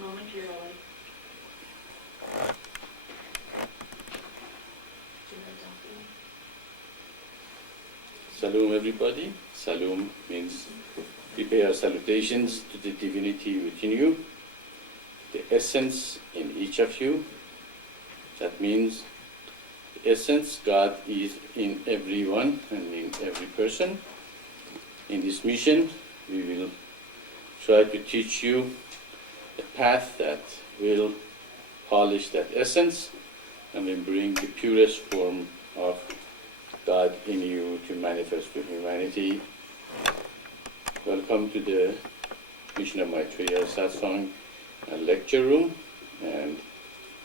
momentarily. Salam everybody. Salam means prepare salutations to the divinity within you, the essence in each of you. That means the essence, God is in everyone and in every person. In this mission, we will try to teach you a path that will polish that essence and will bring the purest form of God in you to manifest to humanity. Welcome to the Mission of Maitreya Satsang lecture room, and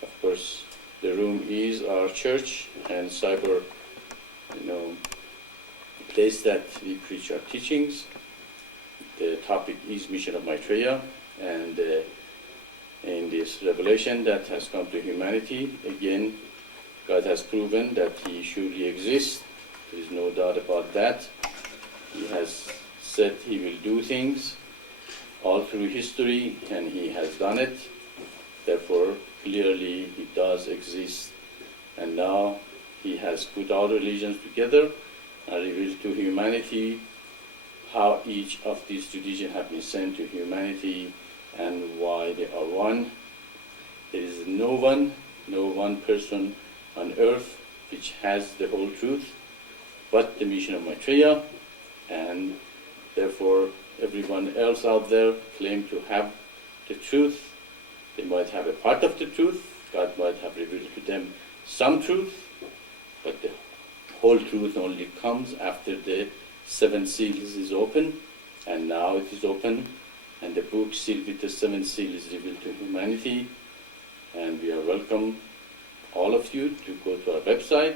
of course the room is our church and cyber, place that we preach our teachings. The topic is Mission of Maitreya, and in this revelation that has come to humanity, again, God has proven that He surely exists. There is no doubt about that. He has said He will do things all through history, and He has done it. Therefore, clearly He does exist. And now He has put all religions together and revealed to humanity how each of these religions have been sent to humanity and why they are one. There is no one person on earth which has the whole truth but the mission of Maitreya, and therefore everyone else out there claim to have the truth. They might have a part of the truth, God might have revealed to them some truth, but the whole truth only comes after the 7 seals is open, and now it is open, and the book sealed with the 7 seals is revealed to humanity, and we are welcome all of you to go to our website,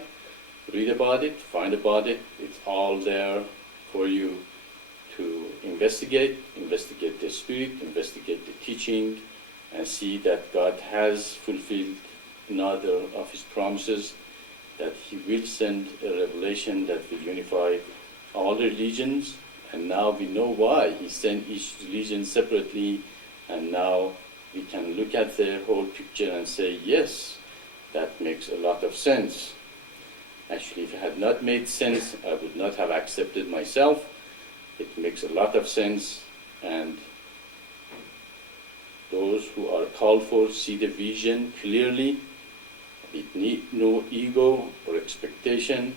read about it, find about it. It's all there for you to investigate the spirit, investigate the teaching, and see that God has fulfilled another of His promises, that He will send a revelation that will unify all religions. And now we know why He sent each religion separately, and now we can look at the whole picture and say, yes, that makes a lot of sense. Actually, if it had not made sense, I would not have accepted myself. It makes a lot of sense, and those who are called for see the vision clearly. It need no ego or expectation,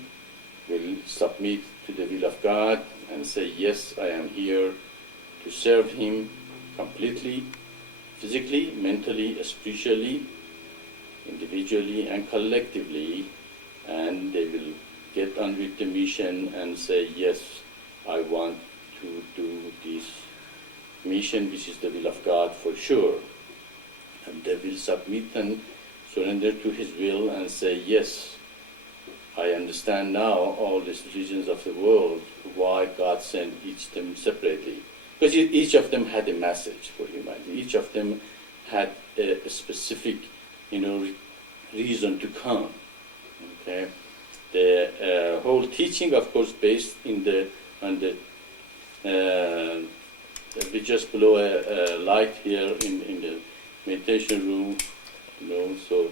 will submit to the will of God and say, yes, I am here to serve Him completely, physically, mentally, spiritually, individually and collectively, and they will get on with the mission and say, yes, I want to do this mission, which is the will of God for sure. And they will submit and surrender to His will and say, yes, I understand now all these religions of the world, why God sent each of them separately. Because each of them had a message for humanity. Each of them had a specific, reason to come. Okay, the whole teaching, of course, based on the. We just blow a light here in the meditation room, so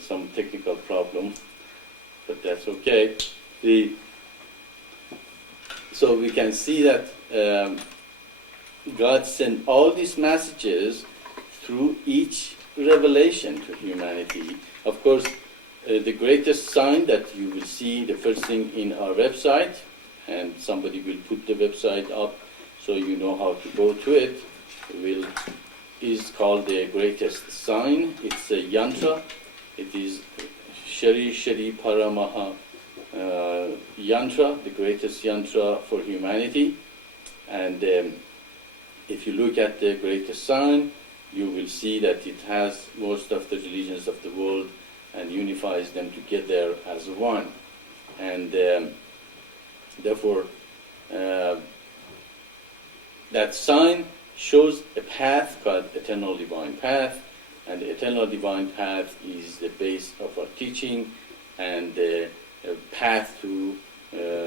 some technical problem, but that's okay. So we can see that God sent all these messages through each revelation to humanity. Of course, the greatest sign that you will see, the first thing in our website, and somebody will put the website up so you know how to go to it, is called the greatest sign. It's a yantra. It is Shri Shri Paramaha yantra, the greatest yantra for humanity. And if you look at the greatest sign, you will see that it has most of the religions of the world and unifies them together as one. And therefore, that sign shows a path called Eternal Divine Path, and the Eternal Divine Path is the base of our teaching and the path to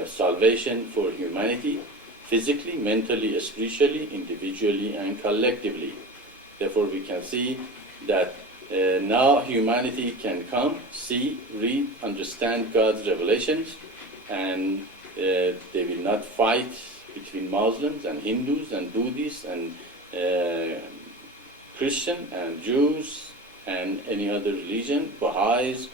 salvation for humanity, physically, mentally, spiritually, individually, and collectively. Therefore, we can see that now humanity can come, see, read, understand God's revelations, and they will not fight between Muslims and Hindus and Buddhists and Christian and Jews and any other religion, Baha'is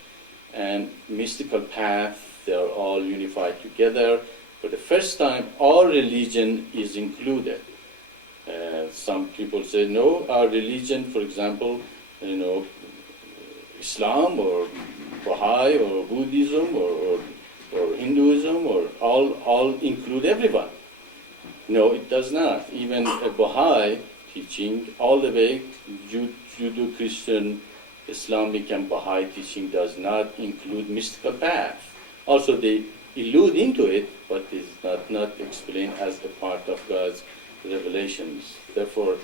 and mystical path. They are all unified together. For the first time, all religion is included. Some people say, no, our religion, for example, Islam or Bahá'í or Buddhism or Hinduism or all include everyone. No, it does not. Even a Bahá'í teaching, all the way, Judo-Christian, Islamic and Bahá'í teaching does not include mystical path. Also, they allude into it, but is not explained as a part of God's revelations. Therefore,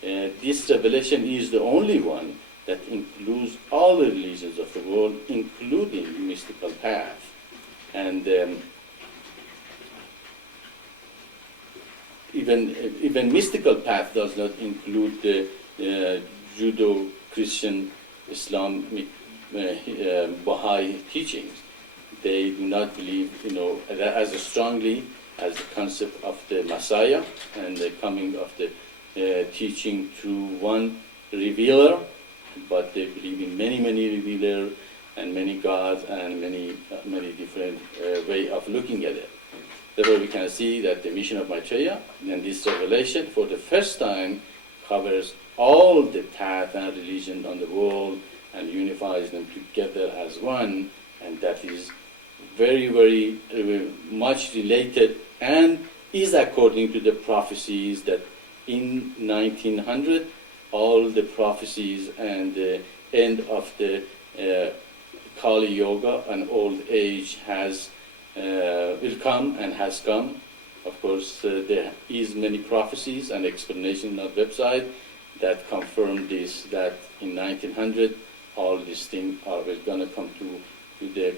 this revelation is the only one that includes all the religions of the world, including mystical path. And even mystical path does not include the Judo-Christian, Islamic, Bahá'í teachings. They do not believe, as strongly as the concept of the Messiah and the coming of the teaching through one revealer, but they believe in many revealers and many gods and many different way of looking at it. Therefore, we can see that the mission of Maitreya and this revelation for the first time covers all the path and religion on the world and unifies them together as one, and that is very much related and is according to the prophecies that in 1900 all the prophecies and the end of the Kali Yoga and old age will come and has come. Of course, there is many prophecies and explanations on the website that confirm this, that in 1900 all these things are going to come to the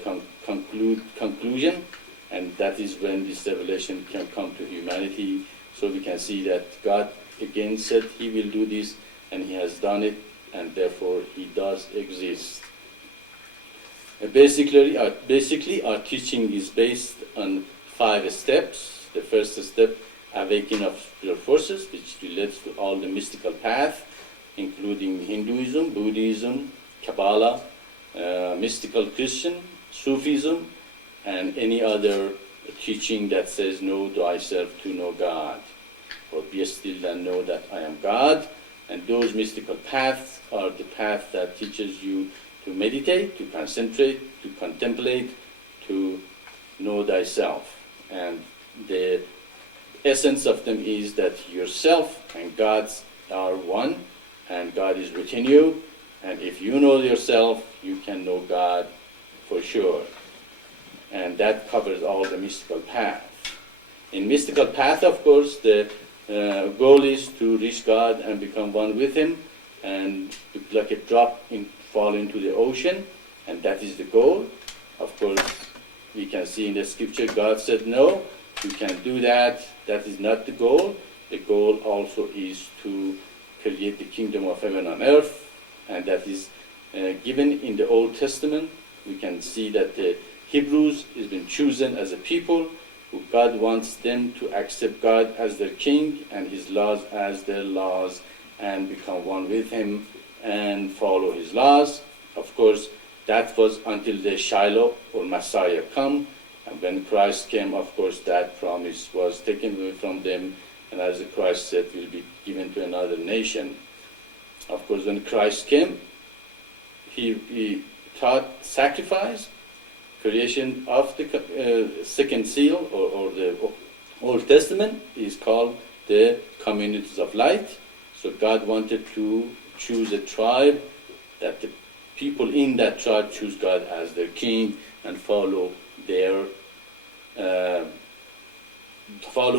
conclusion, and that is when this revelation can come to humanity. So we can see that God again said He will do this, and He has done it, and therefore He does exist. Basically, our teaching is based on 5 steps. The first step, awakening of spiritual forces, which relates to all the mystical path, including Hinduism, Buddhism, Kabbalah, mystical Christian, Sufism, and any other teaching that says, know thyself to know God, or be still and know that I am God. And those mystical paths are the path that teaches you to meditate, to concentrate, to contemplate, to know thyself. And the essence of them is that yourself and God are one, and God is within you. And if you know yourself, you can know God for sure. And that covers all the mystical path. In mystical path, of course, the goal is to reach God and become one with Him, and like a drop fall into the ocean, and that is the goal. Of course, we can see in the scripture, God said, no, you can't do that. That is not the goal. The goal also is to create the kingdom of heaven on earth, and that is given in the Old Testament. We can see that the Hebrews has been chosen as a people who God wants them to accept God as their king and His laws as their laws and become one with Him and follow His laws. Of course, that was until the Shiloh or Messiah come. And when Christ came, of course, that promise was taken away from them, and as Christ said, will be given to another nation. Of course, when Christ came, He taught sacrifice, creation of the second seal, or the Old Testament is called the communities of light. So God wanted to choose a tribe, that the people in that tribe choose God as their king and follow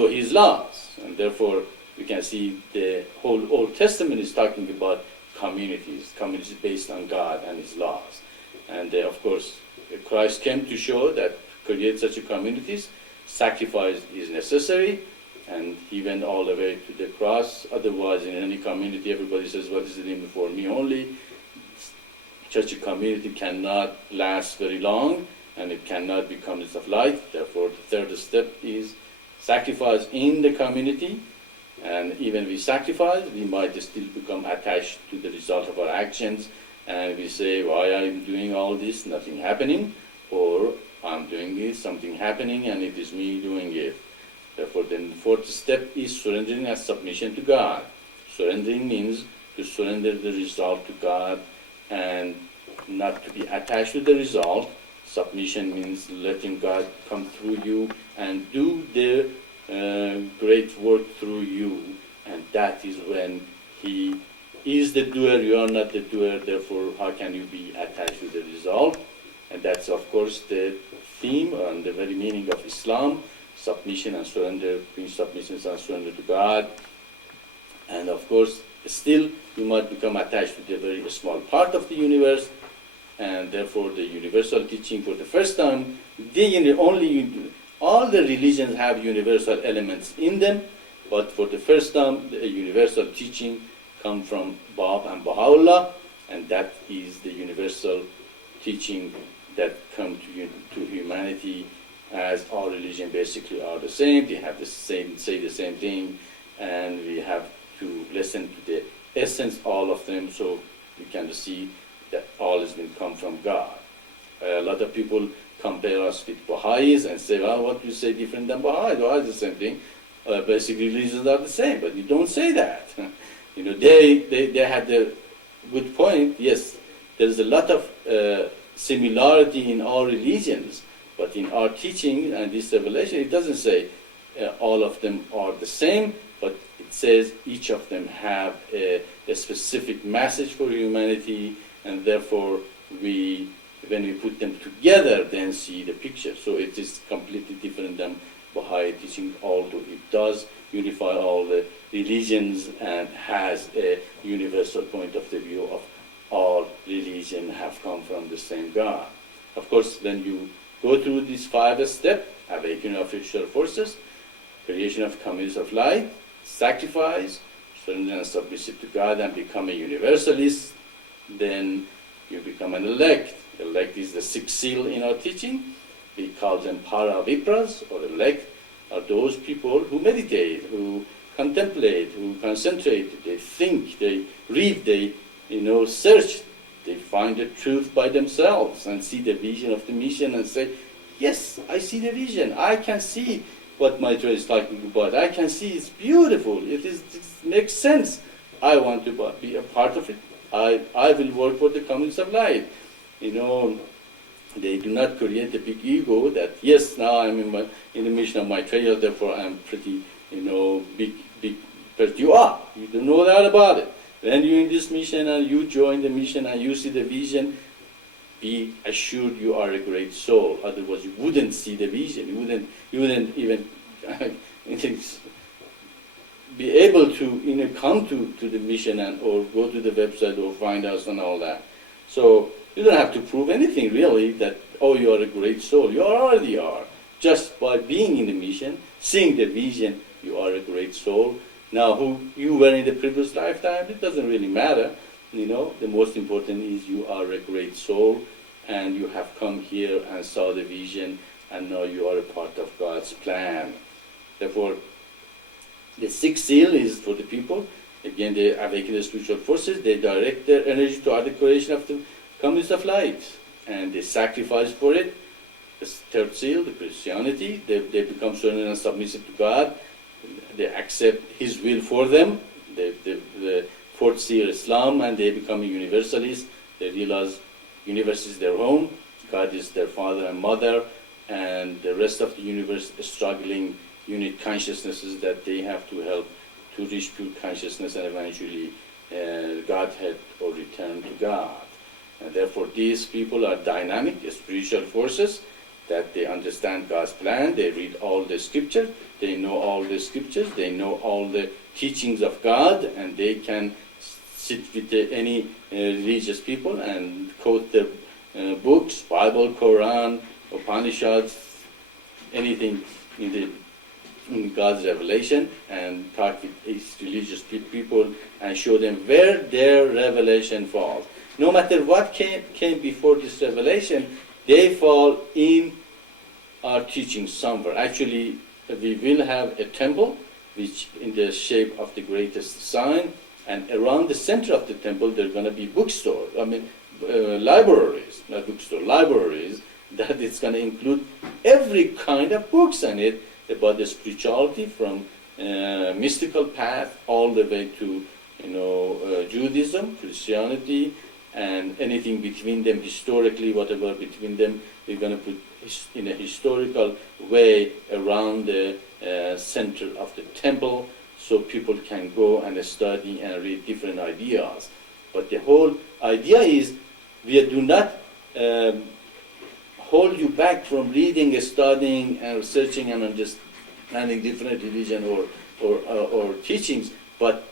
His laws. And therefore, we can see the whole Old Testament is talking about communities based on God and His laws. And of course, Christ came to show that to create such a communities, sacrifice is necessary. and he went all the way to the cross. Otherwise, in any community, everybody says, what is the name for me only? Church community cannot last very long, and it cannot be communities of life. Therefore, the third step is sacrifice in the community. And even we sacrifice, we might still become attached to the result of our actions, and we say, why I'm doing all this, nothing happening, or I'm doing this, something happening, and it is me doing it. Therefore, then the fourth step is surrendering and submission to God. Surrendering means to surrender the result to God and not to be attached to the result. Submission means letting God come through you and do the great work through you, and that is when He is the doer, you are not the doer, therefore how can you be attached to the result? And that's of course the theme and the very meaning of Islam, submission and surrender, being submission and surrender to God. And of course, still you might become attached to the very small part of the universe, and therefore the universal teaching for the first time, all the religions have universal elements in them, but for the first time, the universal teaching comes from Bab and Baha'u'llah, and that is the universal teaching that comes to humanity, as all religions basically are the same. They have the same, say the same thing, and we have to listen to the essence, all of them, so we can see that all has been come from God. A lot of people compare us with Bahá'ís and say, well, what you say different than Bahá'í? Bahá'í is the same thing. Basically, religions are the same, but you don't say that. They had a good point. Yes, there's a lot of similarity in all religions, but in our teaching and this revelation, it doesn't say all of them are the same, but it says each of them have a specific message for humanity, and therefore when we put them together, then see the picture. So it is completely different than Baha'i teaching, although it does unify all the religions and has a universal point of the view of all religions have come from the same God. Of course, when you go through these 5 steps, awakening of spiritual forces, creation of communities of light, sacrifice, surrender and submissive to God, and become a universalist, then you become an elect. Elect is the 6th seal in our teaching. We call them para-vipras, or elect are those people who meditate, who contemplate, who concentrate, they think, they read, they search, they find the truth by themselves and see the vision of the mission and say, yes, I see the vision. I can see what Maitreya is talking about. I can see it's beautiful. It makes sense. I want to be a part of it. I will work for the communities of light. They do not create a big ego that, yes, now I'm in the mission of Maitreya, therefore I'm pretty, big, but you are. You don't know that about it. When you're in this mission and you join the mission and you see the vision, be assured you are a great soul. Otherwise you wouldn't see the vision. You wouldn't even be able to come to the mission or go to the website or find us and all that. So you don't have to prove anything really that, you are a great soul. You already are. Just by being in the mission, seeing the vision, you are a great soul. Now, who you were in the previous lifetime, it doesn't really matter. The most important is you are a great soul, and you have come here and saw the vision, and now you are a part of God's plan. Therefore, the 6th seal is for the people. Again, they awaken the spiritual forces. They direct their energy to the creation of the communities of light, and they sacrifice for it. The 3rd seal, the Christianity, they become surrendered and submissive to God. They accept His will for them. The 4th seal, Islam, and they become a universalist. They realize universe is their home, God is their father and mother, and the rest of the universe is struggling unit consciousnesses that they have to help to reach pure consciousness and eventually Godhead or return to God. And therefore these people are dynamic, spiritual forces that they understand God's plan, they read all the scriptures, they know all the scriptures, they know all the teachings of God, and they can sit with any religious people and quote the books, Bible, Quran, Upanishads, anything in the God's revelation and talk with these religious people and show them where their revelation falls. No matter what came before this revelation, they fall in our teaching somewhere. Actually, we will have a temple which in the shape of the greatest sign, and around the center of the temple there are going to be bookstores. Libraries, not bookstore, libraries, that it's going to include every kind of books in it about the spirituality, from mystical path all the way to Judaism, Christianity, and anything between them historically, whatever between them, we're going to put in a historical way around the center of the temple, so people can go and study and read different ideas. But the whole idea is we do not hold you back from reading, studying, and researching and understanding different religion or teachings, but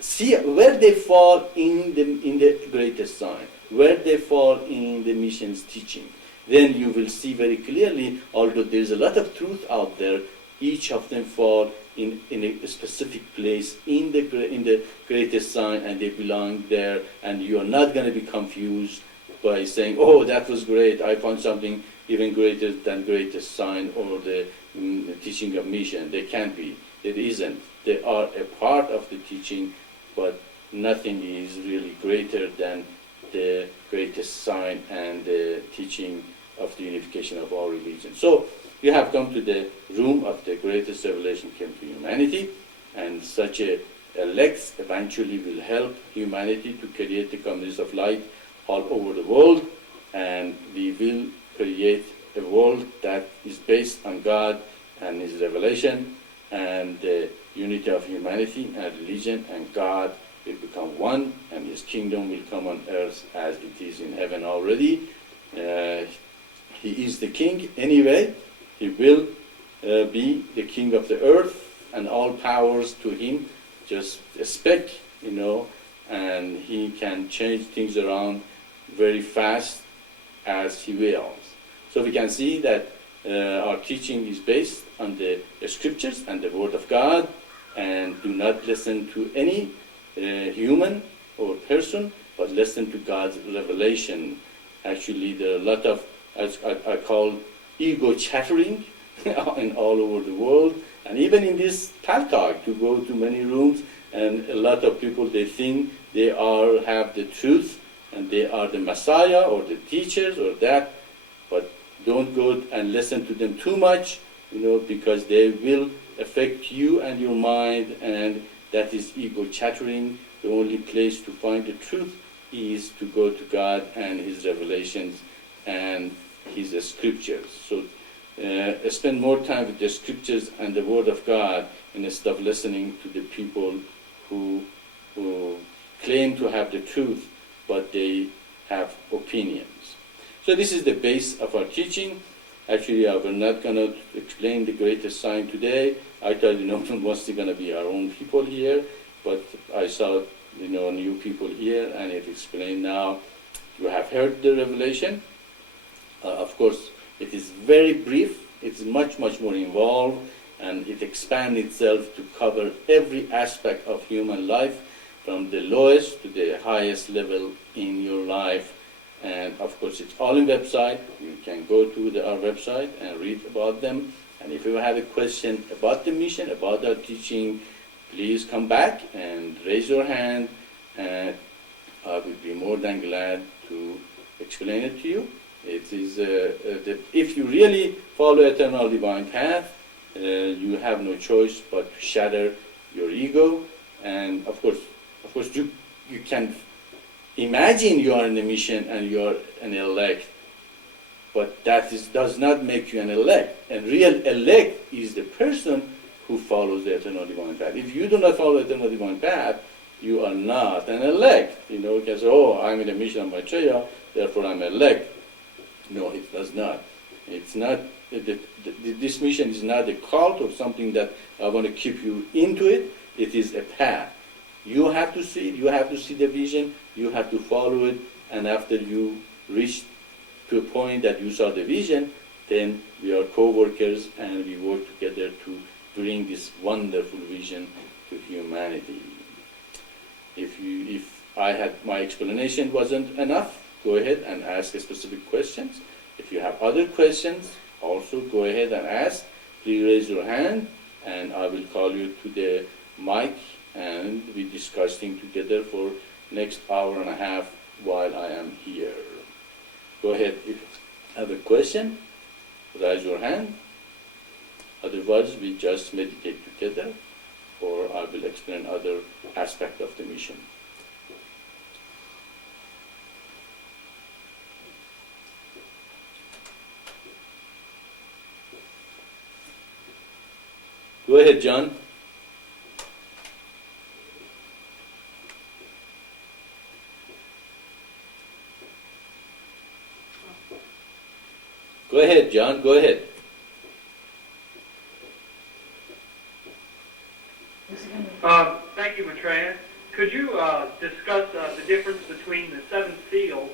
see where they fall in the greatest sign, where they fall in the mission's teaching. Then you will see very clearly, although there's a lot of truth out there, each of them fall in a specific place in the greatest sign, and they belong there, and you are not going to be confused by saying, oh, that was great, I found something even greater than greatest sign or the teaching of mission. They can't be. It isn't. They are a part of the teaching, but nothing is really greater than the greatest sign and the teaching of the unification of all religions. So you have come to the room of the greatest revelation came to humanity, and such a elect eventually will help humanity to create the communities of light all over the world, and we will create a world that is based on God and His revelation, and the unity of humanity and religion and God will become one, and His kingdom will come on earth as it is in heaven already. He is the king anyway. He will be the king of the earth, and all powers to Him. Just expect, and He can change things around very fast as He wills. So we can see that our teaching is based on the scriptures and the Word of God, and do not listen to any human or person, but listen to God's revelation. Actually, there are a lot of, as I call, ego chattering in all over the world, and even in this talk, to go to many rooms, and a lot of people, they think they have the truth, and they are the Messiah or the teachers or that, but don't go and listen to them too much, because they will affect you and your mind, and that is ego chattering. The only place to find the truth is to go to God and His revelations and His scriptures. So spend more time with the scriptures and the Word of God instead of listening to the people who claim to have the truth, but they have opinions. So this is the base of our teaching. Actually, we're not going to explain the greatest sign today. I thought, mostly going to be our own people here, but I saw, new people here, and it explained now. You have heard the revelation. Of course, it is very brief. It's much, much more involved, and it expands itself to cover every aspect of human life, from the lowest to the highest level in your life. And of course, it's all in website. You can go to our website and read about them. And if you have a question about the mission, about our teaching, please come back and raise your hand, and I would be more than glad to explain it to you. It is if you really follow eternal divine path, you have no choice but to shatter your ego. And of course, you can imagine you are in a mission and you are an elect, but that does not make you an elect. And real elect is the person who follows the eternal divine path. If you do not follow the eternal divine path, you are not an elect. You can say, oh, I'm in the mission of Maitreya, therefore I'm elect. No, it does not. It's not. This mission is not a cult or something that I want to keep you into it. It is a path. You have to see it. You have to see the vision. You have to follow it. And after you reach to a point that you saw the vision, then we are co-workers and we work together to bring this wonderful vision to humanity. If I had my explanation wasn't enough, go ahead and ask specific questions. If you have other questions, also go ahead and ask. Please raise your hand and I will call you to the mic and we discussing together for next hour and a half while I am here. Go ahead, if you have a question, raise your hand. Otherwise, we just meditate together, or I will explain other aspect of the mission. Go ahead, John. Go ahead, John, go ahead. Thank you, Maitreya. Could you discuss the difference between the seventh seal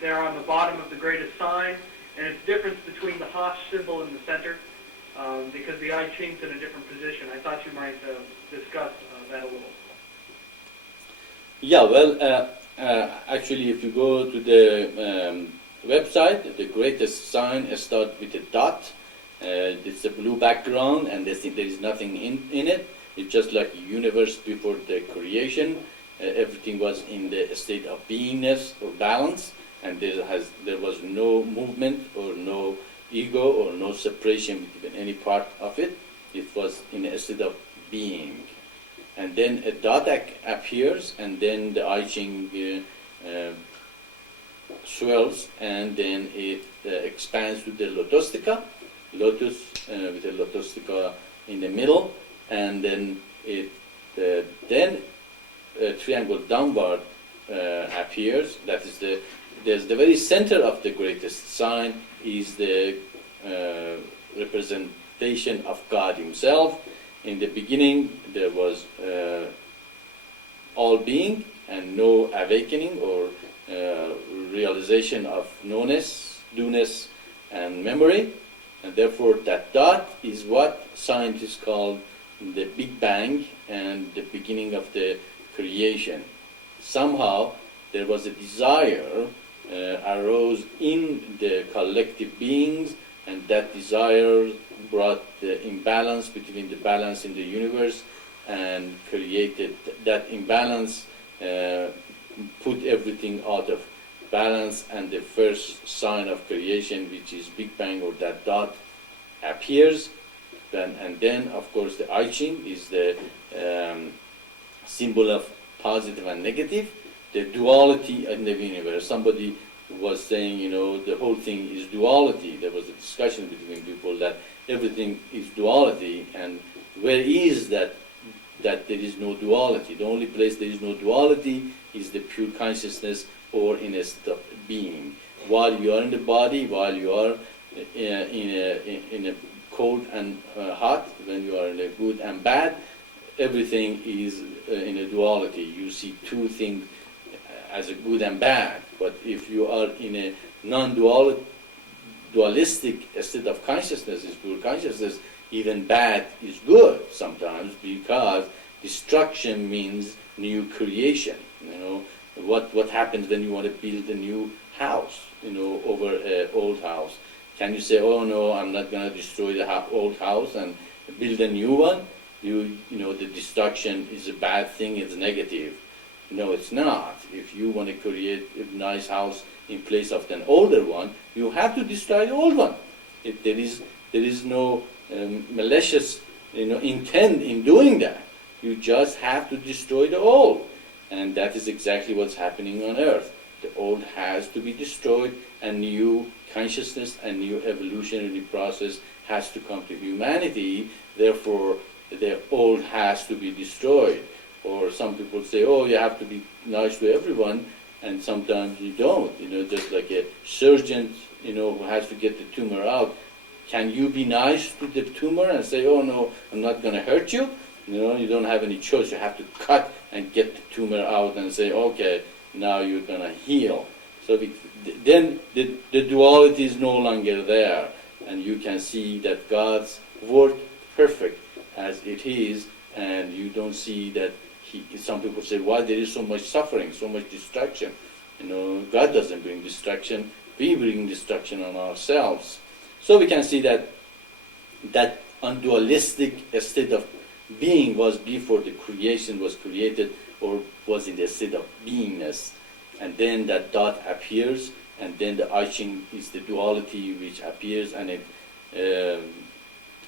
there on the bottom of the greatest sign and its difference between the Hash symbol in the center? Because the I Ching's in a different position. I thought you might discuss that a little. Yeah, well, actually, if you go to the website, the greatest sign starts with a dot. It's a blue background, and there is nothing in it. It's just like universe before the creation. Everything was in the state of beingness or balance, and there was no movement or no ego or no separation between any part of it. It was in a state of being. And then a dot appears, and then the I Ching swells, and then it expands to the lotostica, lotus with a lotostica in the middle, and then then a triangle downward appears. That is there's the very center of the greatest sign is the representation of God Himself. In the beginning, there was all being and no awakening or realization of knownness, do-ness, and memory. And therefore, that dot is what scientists call the Big Bang and the beginning of the creation. Somehow, there was a desire arose in the collective beings, and that desire brought the imbalance between the balance in the universe and created that imbalance, put everything out of balance, and the first sign of creation, which is Big Bang or that dot, appears. And then, of course, the I Ching is the symbol of positive and negative, the duality in the universe. Somebody was saying, the whole thing is duality. There was a discussion between people that everything is duality, and where is that there is no duality? The only place there is no duality is the pure consciousness or in a state of being. While you are in the body, while you are in a cold and hot, when you are in a good and bad, everything is in a duality. You see two things as a good and bad. But if you are in a non-dualistic state of consciousness, is pure consciousness, even bad is good sometimes, because destruction means new creation. What happens when you want to build a new house, over an old house? Can you say, oh no, I'm not going to destroy the old house and build a new one? The destruction is a bad thing, it's negative. No, it's not. If you want to create a nice house in place of an older one, you have to destroy the old one. There is no malicious intent in doing that. You just have to destroy the old. And that is exactly what's happening on earth. The old has to be destroyed, and new consciousness and new evolutionary process has to come to humanity. Therefore, the old has to be destroyed. Or some people say, oh, you have to be nice to everyone, and sometimes you don't. Just like a surgeon, who has to get the tumor out. Can you be nice to the tumor and say, oh no, I'm not going to hurt you? You don't have any choice. You have to cut and get the tumor out and say, okay, now you're going to heal. So then the duality is no longer there, and you can see that God's work perfect as it is, and you don't see that some people say, why there is so much suffering, so much destruction? God doesn't bring destruction, we bring destruction on ourselves. So we can see that undualistic state of being was before the creation was created, or was in the state of beingness, and then that dot appears, and then the I Ching is the duality which appears, and it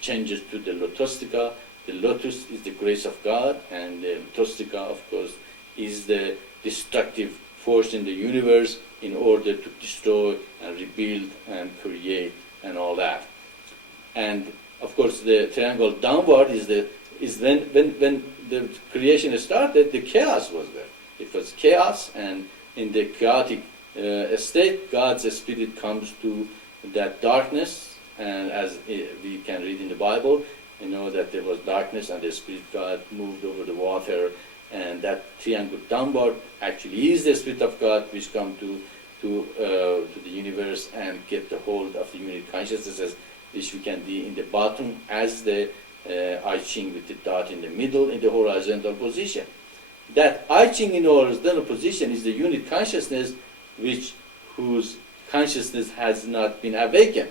changes to the lotostica. The lotus is the grace of God, and the lotostica, of course, is the destructive force in the universe in order to destroy and rebuild and create and all that. And of course, the triangle downward is when the creation started, the chaos was there. It was chaos, and in the chaotic state, God's spirit comes to that darkness, and as we can read in the Bible, that there was darkness, and the Spirit God moved over the water, and that triangle downward actually is the Spirit of God which come to the universe and get the hold of the unit consciousness, which we can be in the bottom as the I Ching with the dot in the middle in the horizontal position. That I Ching in the horizontal position is the unit consciousness whose consciousness has not been awakened.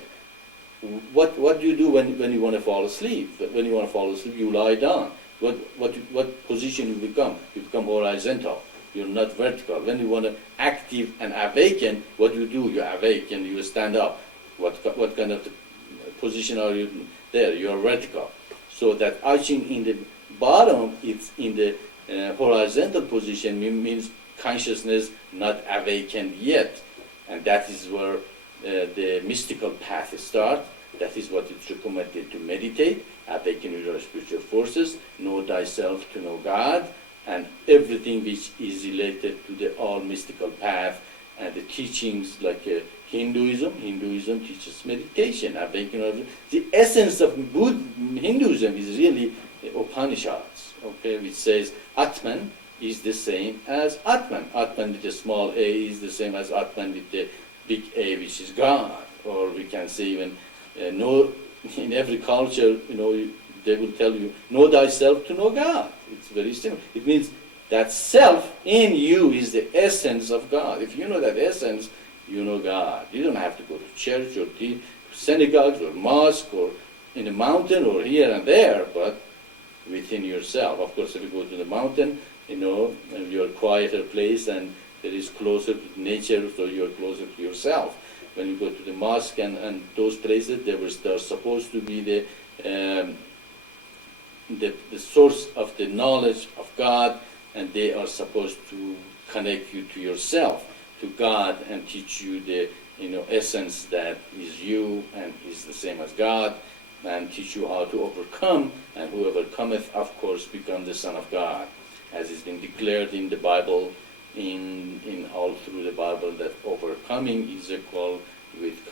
What do you do when you want to fall asleep? When you want to fall asleep, you lie down. What position you become? You become horizontal. You're not vertical. When you want to active and awaken, what you do? You awaken. You stand up. What kind of position are you there? You are vertical. So that I Ching in the bottom, it's in the horizontal position, means consciousness not awakened yet, and that is where the mystical path starts. That is what it's recommended to meditate, awaken your spiritual forces, know thyself to know God, and everything which is related to the all mystical path, and the teachings like Hinduism teaches meditation, awakening. The essence of Hinduism is really the Upanishads, which says Atman is the same as Atman. Atman with the small a is the same as Atman with the big A, which is God. Or we can say even in every culture, they will tell you, know thyself to know God. It's very simple. It means that self in you is the essence of God. If you know that essence, you know God. You don't have to go to church or to synagogues or mosque or in a mountain or here and there, but within yourself. Of course, if you go to the mountain, you're a quieter place and it is closer to nature, so you're closer to yourself. When you go to the mosque and those places, they're supposed to be the source of the knowledge of God, and they are supposed to connect you to yourself, to God, and teach you the essence that is you and is the same as God, and teach you how to overcome, and whoever cometh, of course, become the Son of God, as has been declared in the Bible, in all through the Bible, that overcoming is equal with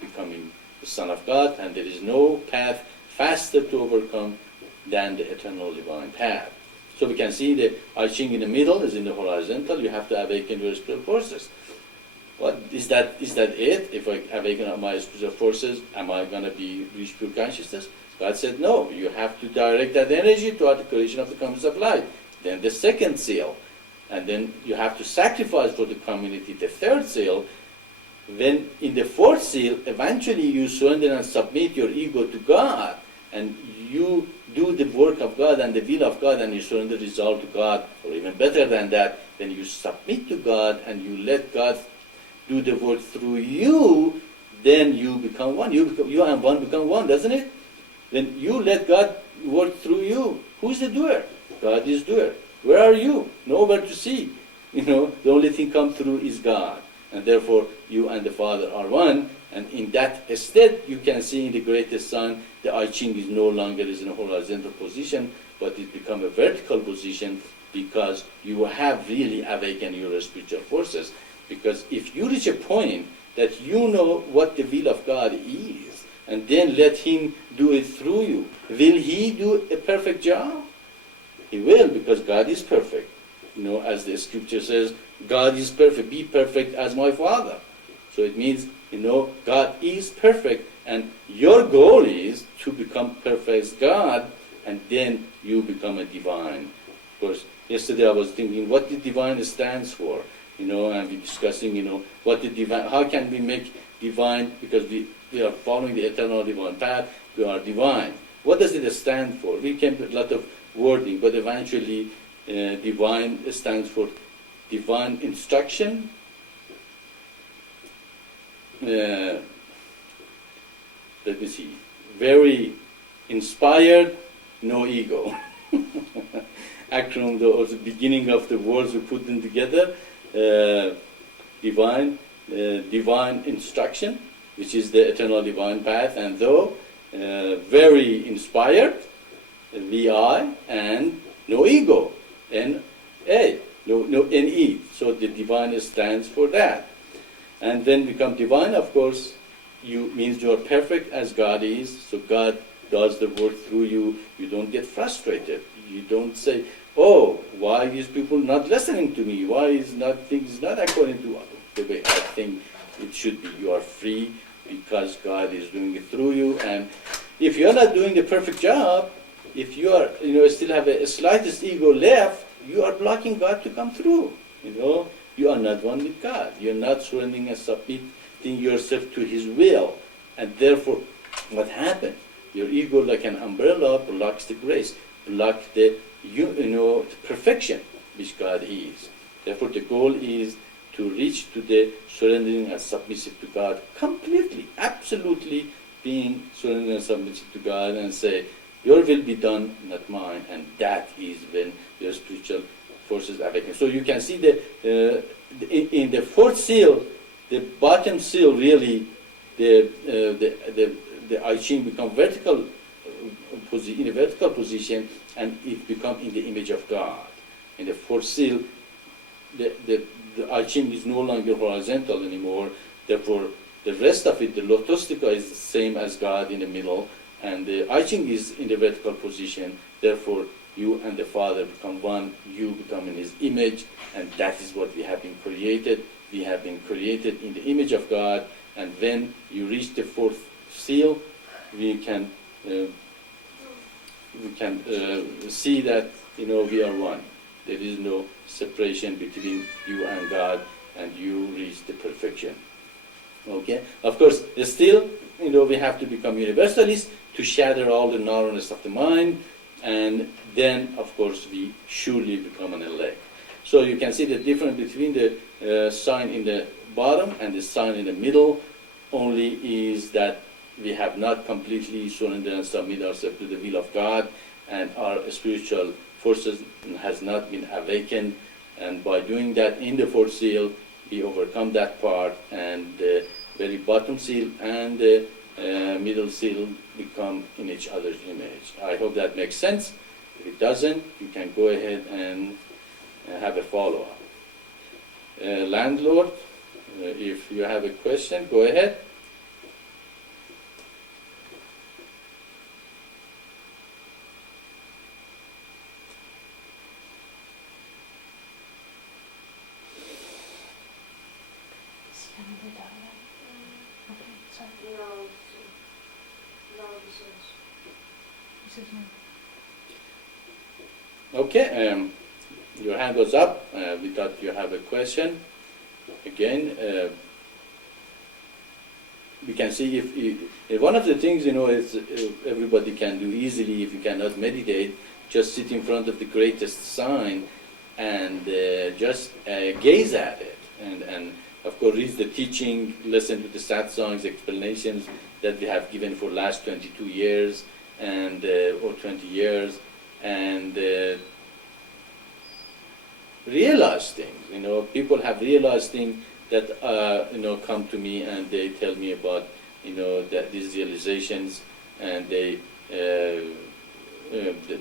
becoming the Son of God, and there is no path faster to overcome than the eternal divine path. So we can see the I Ching in the middle is in the horizontal. You have to awaken your spiritual forces. What is that? Is that it? If I awaken my spiritual forces, am I going to reach pure consciousness? God said, no. You have to direct that energy to articulation of the concepts of light. Then the second seal, and then you have to sacrifice for the community. The third seal. When in the fourth seal, eventually you surrender and submit your ego to God, and you do the work of God and the will of God, and you surrender resolve to God, or even better than that, then you submit to God and you let God do the work through you, then you become one. You and one become one, doesn't it? Then you let God work through you. Who's the doer? God is doer. Where are you? Nowhere to see. The only thing come through is God. And therefore, you and the Father are one. And in that state, you can see in the greatest sun, the I Ching is no longer in a horizontal position, but it becomes a vertical position, because you have really awakened your spiritual forces. Because if you reach a point that you know what the will of God is, and then let Him do it through you, will He do a perfect job? He will, because God is perfect. as the scripture says, God is perfect. Be perfect as my Father. So it means, God is perfect, and your goal is to become perfect as God, and then you become a divine. Of course, yesterday I was thinking what the divine stands for, and we're discussing, what the divine, how can we make divine, because we are following the eternal divine path, we are divine. What does it stand for? We can put a lot of wording, but eventually divine stands for divine instruction, let me see, very inspired, no ego. Acronym, the beginning of the words, we put them together, divine instruction, which is the eternal divine path, and though very inspired, VI, and no ego, N-A, no N-E. So the divine stands for that. And then become divine, of course, means you are perfect as God is, so God does the work through you. You don't get frustrated. You don't say, oh, why is people not listening to me? Why is things not according to the way I think it should be? You are free because God is doing it through you. And if you are not doing the perfect job, if you are, still have a slightest ego left, you are blocking God to come through. You are not one with God. You are not surrendering and submitting yourself to His will. And therefore, what happens? Your ego, like an umbrella, blocks the grace, blocks the perfection which God is. Therefore, the goal is to reach to the surrendering and submissive to God completely, absolutely being surrendered and submissive to God, and say, your will be done, not mine. And that is when your spiritual forces awaken. So you can see that in the fourth seal, the bottom seal really, the I Ching become vertical, in a vertical position, and it become in the image of God. In the fourth seal, the I Ching is no longer horizontal anymore. Therefore, the rest of it, the Lotostica, is the same as God in the middle, and the I Ching is in the vertical position. Therefore, you and the Father become one. You become in His image, and that is what we have been created. We have been created in the image of God, and when you reach the fourth seal, we can see that we are one. There is no separation between you and God, and you reach the perfection. Okay. Of course, still, we have to become universalists to shatter all the narrowness of the mind, and then, of course, we surely become an elect. So you can see the difference between the sign in the bottom and the sign in the middle only is that we have not completely surrendered and submitted ourselves to the will of God, and our spiritual forces has not been awakened. And by doing that in the fourth seal, we overcome that part, and the very bottom seal and the middle seal become in each other's image. I hope that makes sense. If it doesn't, you can go ahead and have a follow-up. Landlord, if you have a question, go ahead. Okay, your hand was up. We thought you have a question. Again, we can see if one of the things, is everybody can do easily if you cannot meditate, just sit in front of the greatest sign and just gaze at it. And of course, read the teaching, listen to the Satsangs, explanations that we have given for last 22 years and or 20 years, and realize things. People have realized things that come to me, and they tell me about that these realizations, and they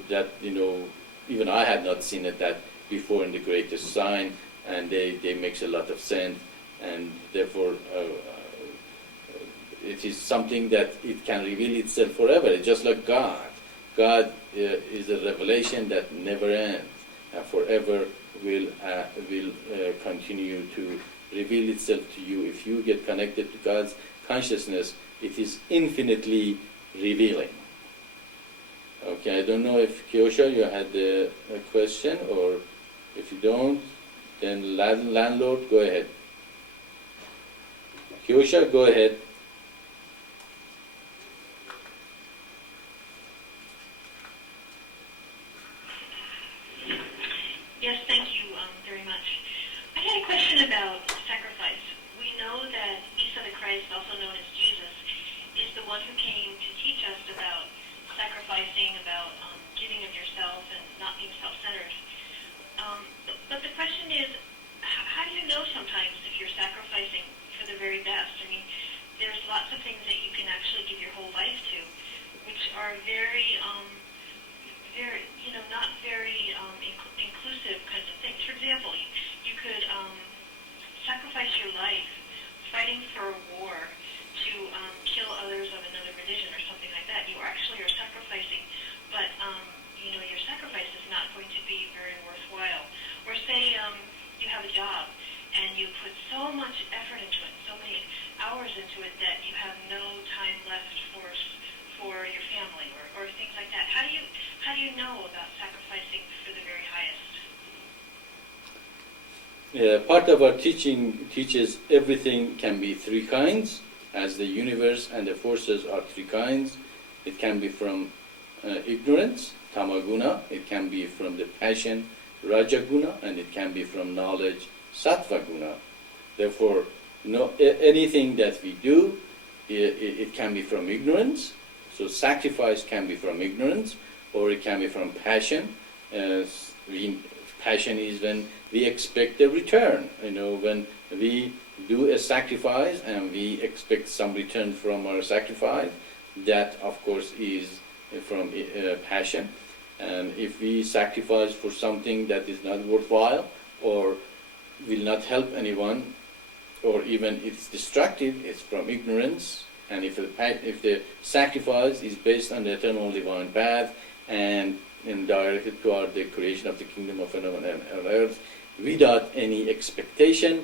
that even I had not seen it that before in the greatest sign, and they makes a lot of sense, and therefore it is something that it can reveal itself forever. It's just like God. God is a revelation that never ends. forever will continue to reveal itself to you. If you get connected to God's consciousness, it is infinitely revealing. Okay, I don't know if Kyosha, you had a question, or if you don't, then landlord, go ahead. Kyosha, go ahead. Yes, thank you very much. I had a question about sacrifice. We know that Isa the Christ, also known as Jesus, is the one who came to teach us about sacrificing, about giving of yourself and not being self-centered. But the question is, how do you know sometimes if you're sacrificing for the very best? I mean, there's lots of things that you can actually give your whole life to, which are very, not very inclusive kinds of things. For example, you could sacrifice your life fighting for a war to kill others of another religion or something like that. You actually are sacrificing, but your sacrifice is not going to be very worthwhile. Or say you have a job and you put so much effort into it, so many hours into it, that you have no time left for your family or things like that. How do you know about sacrificing for the very highest? Part of our teaching teaches everything can be three kinds, as the universe and the forces are three kinds. It can be from ignorance, tamaguna, it can be from the passion, rajaguna, and it can be from knowledge, sattvaguna. Therefore, anything that we do, it can be from ignorance. So sacrifice can be from ignorance, or it can be from passion. Passion is when we expect a return. When we do a sacrifice and we expect some return from our sacrifice, that of course is from passion. And if we sacrifice for something that is not worthwhile or will not help anyone, or even it's destructive, it's from ignorance. And if the sacrifice is based on the eternal divine path and directed toward the creation of the kingdom of heaven and earth, without any expectation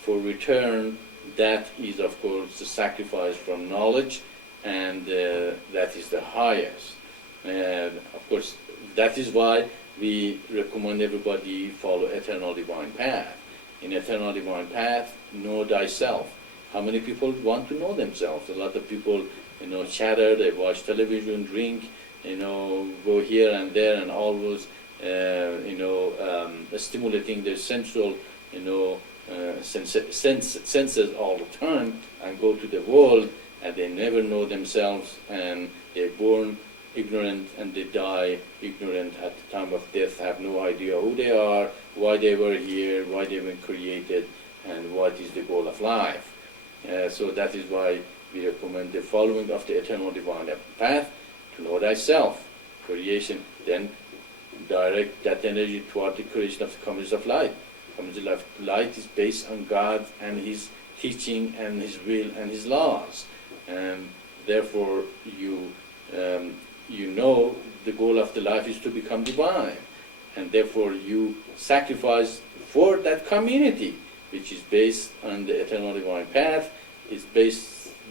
for return, that is of course the sacrifice from knowledge, and that is the highest. And of course, that is why we recommend everybody follow eternal divine path. In eternal divine path, know thyself. How many people want to know themselves? A lot of people, chatter, they watch television, drink, go here and there, and always, stimulating their sensual, senses all the time, and go to the world, and they never know themselves, and they're born ignorant, and they die ignorant at the time of death, have no idea who they are, why they were here, why they were created, and what is the goal of life. So that is why we recommend the following of the eternal divine path, to know thyself, creation, then direct that energy toward the creation of the community of light. Community of light is based on God and His teaching and His will and His laws. And therefore you know the goal of the life is to become divine. And therefore you sacrifice for that community, which is based on the eternal divine path. It's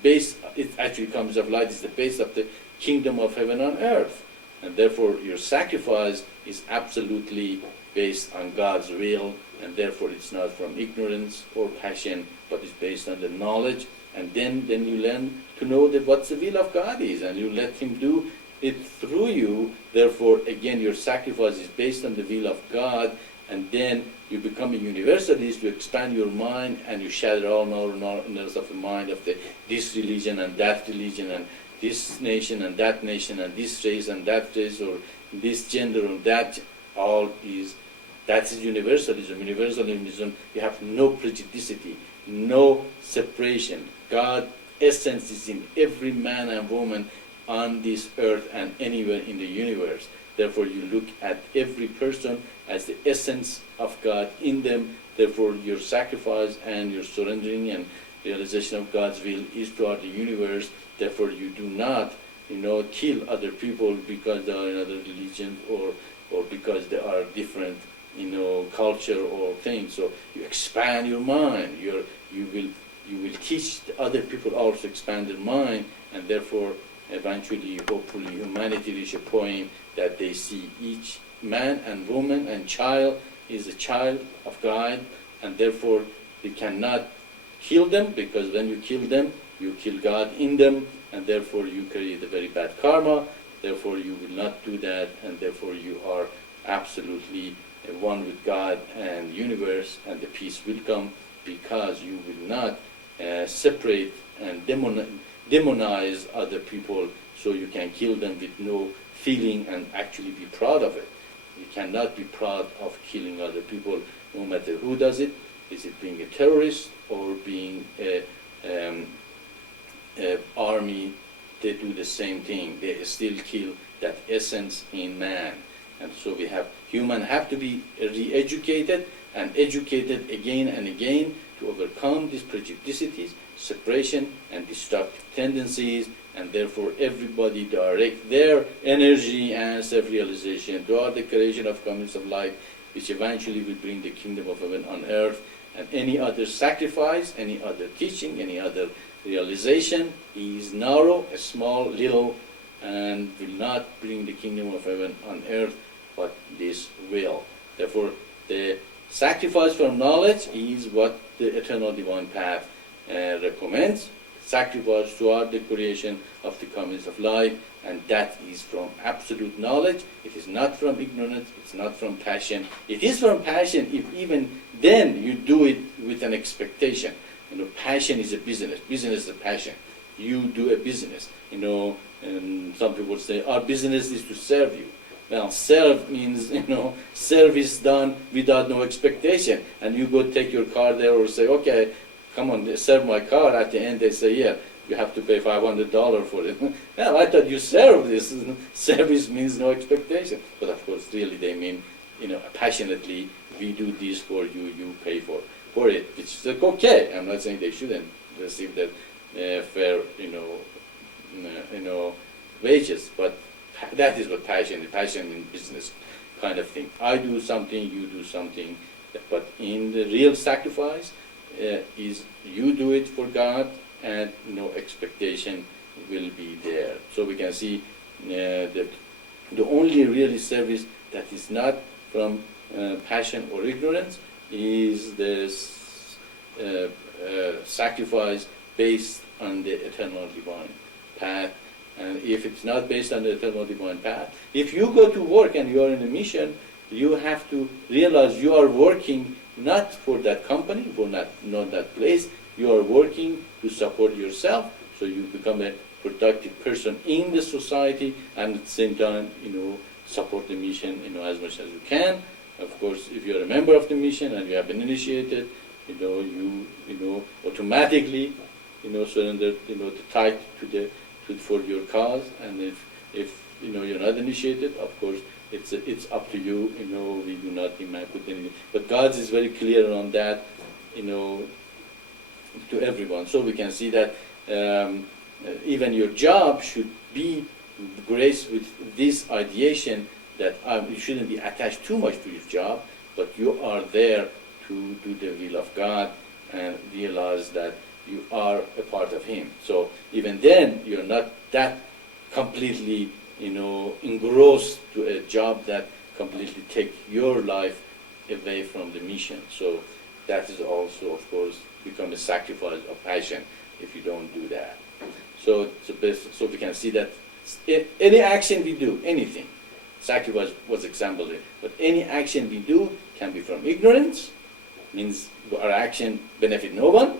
it actually comes of light is the base of the kingdom of heaven on earth. And therefore your sacrifice is absolutely based on God's will, and therefore it's not from ignorance or passion, but it's based on the knowledge. And then you learn to know that what the will of God is, and you let Him do it through you. Therefore, again, your sacrifice is based on the will of God, and then you become a universalist, you expand your mind, and you shatter all knowledge of the mind of this religion and that religion, and this nation and that nation, and this race and that race, or this gender and that. That is universalism. Universalism, you have no prejudicity, no separation. God's essence is in every man and woman on this earth and anywhere in the universe. Therefore, you look at every person as the essence of God in them. Therefore, your sacrifice and your surrendering and realization of God's will is toward the universe. Therefore, you do not, kill other people because they are in other religions or because they are different culture or thing. So you expand your mind. You will teach the other people also expand their mind, and therefore, eventually, hopefully, humanity reach a point that they see each man and woman and child is a child of God, and therefore we cannot kill them, because when you kill them, you kill God in them, and therefore you create a very bad karma. Therefore, you will not do that, and therefore you are absolutely one with God and universe, and the peace will come because you will not separate and demonize other people, so you can kill them with no feeling and actually be proud of it. You cannot be proud of killing other people, no matter who does it. Is it being a terrorist or being a army? They do the same thing. They still kill that essence in man. And so human have to be re-educated and educated again and again to overcome these prejudices, separation, and destructive tendencies, and therefore everybody direct their energy and self-realization toward the creation of communities of light, which eventually will bring the kingdom of heaven on earth. And any other sacrifice, any other teaching, any other realization is narrow, a small, little, and will not bring the kingdom of heaven on earth, but this will. Therefore, the sacrifice for knowledge is what the eternal divine path recommends. Sacrifice toward the creation of the communities of light, and that is from absolute knowledge. It is not from ignorance, it's not from passion. It is from passion if even then you do it with an expectation. Passion is a business. Business is a passion. You do a business. And some people say, our business is to serve you. Well, serve means, service done without no expectation. And you go take your car there or say, okay, come on, serve my car. At the end, they say, yeah, you have to pay $500 for it. Well, I thought you serve this. Service means no expectation. But of course, really they mean, passionately, we do this for you, you pay for it. It's like, okay. I'm not saying they shouldn't receive that fair, wages, but that is what passion in business kind of thing. I do something, you do something, but in the real sacrifice is you do it for God, and no expectation will be there. So we can see that the only really service that is not from passion or ignorance is this sacrifice based on the eternal divine path. And if it's not based on the eternal divine path, if you go to work and you are in a mission, you have to realize you are working not for that company, for not that place. You are working to support yourself, so you become a productive person in the society, and at the same time, support the mission, as much as you can. Of course, if you are a member of the mission and you have been initiated, you automatically, surrender, the tithe for your cause. And if you're not initiated, of course, it's up to you. We do not demand with anything. But God is very clear on that, to everyone. So we can see that even your job should be graced with this ideation that you shouldn't be attached too much to your job, but you are there to do the will of God and realize that you are a part of Him. So even then, you're not that completely, engrossed to a job that completely take your life away from the mission. So that is also, of course, become a sacrifice of passion if you don't do that. So we can see that any action we do, anything, sacrifice was example there, but any action we do can be from ignorance, means our action benefit no one.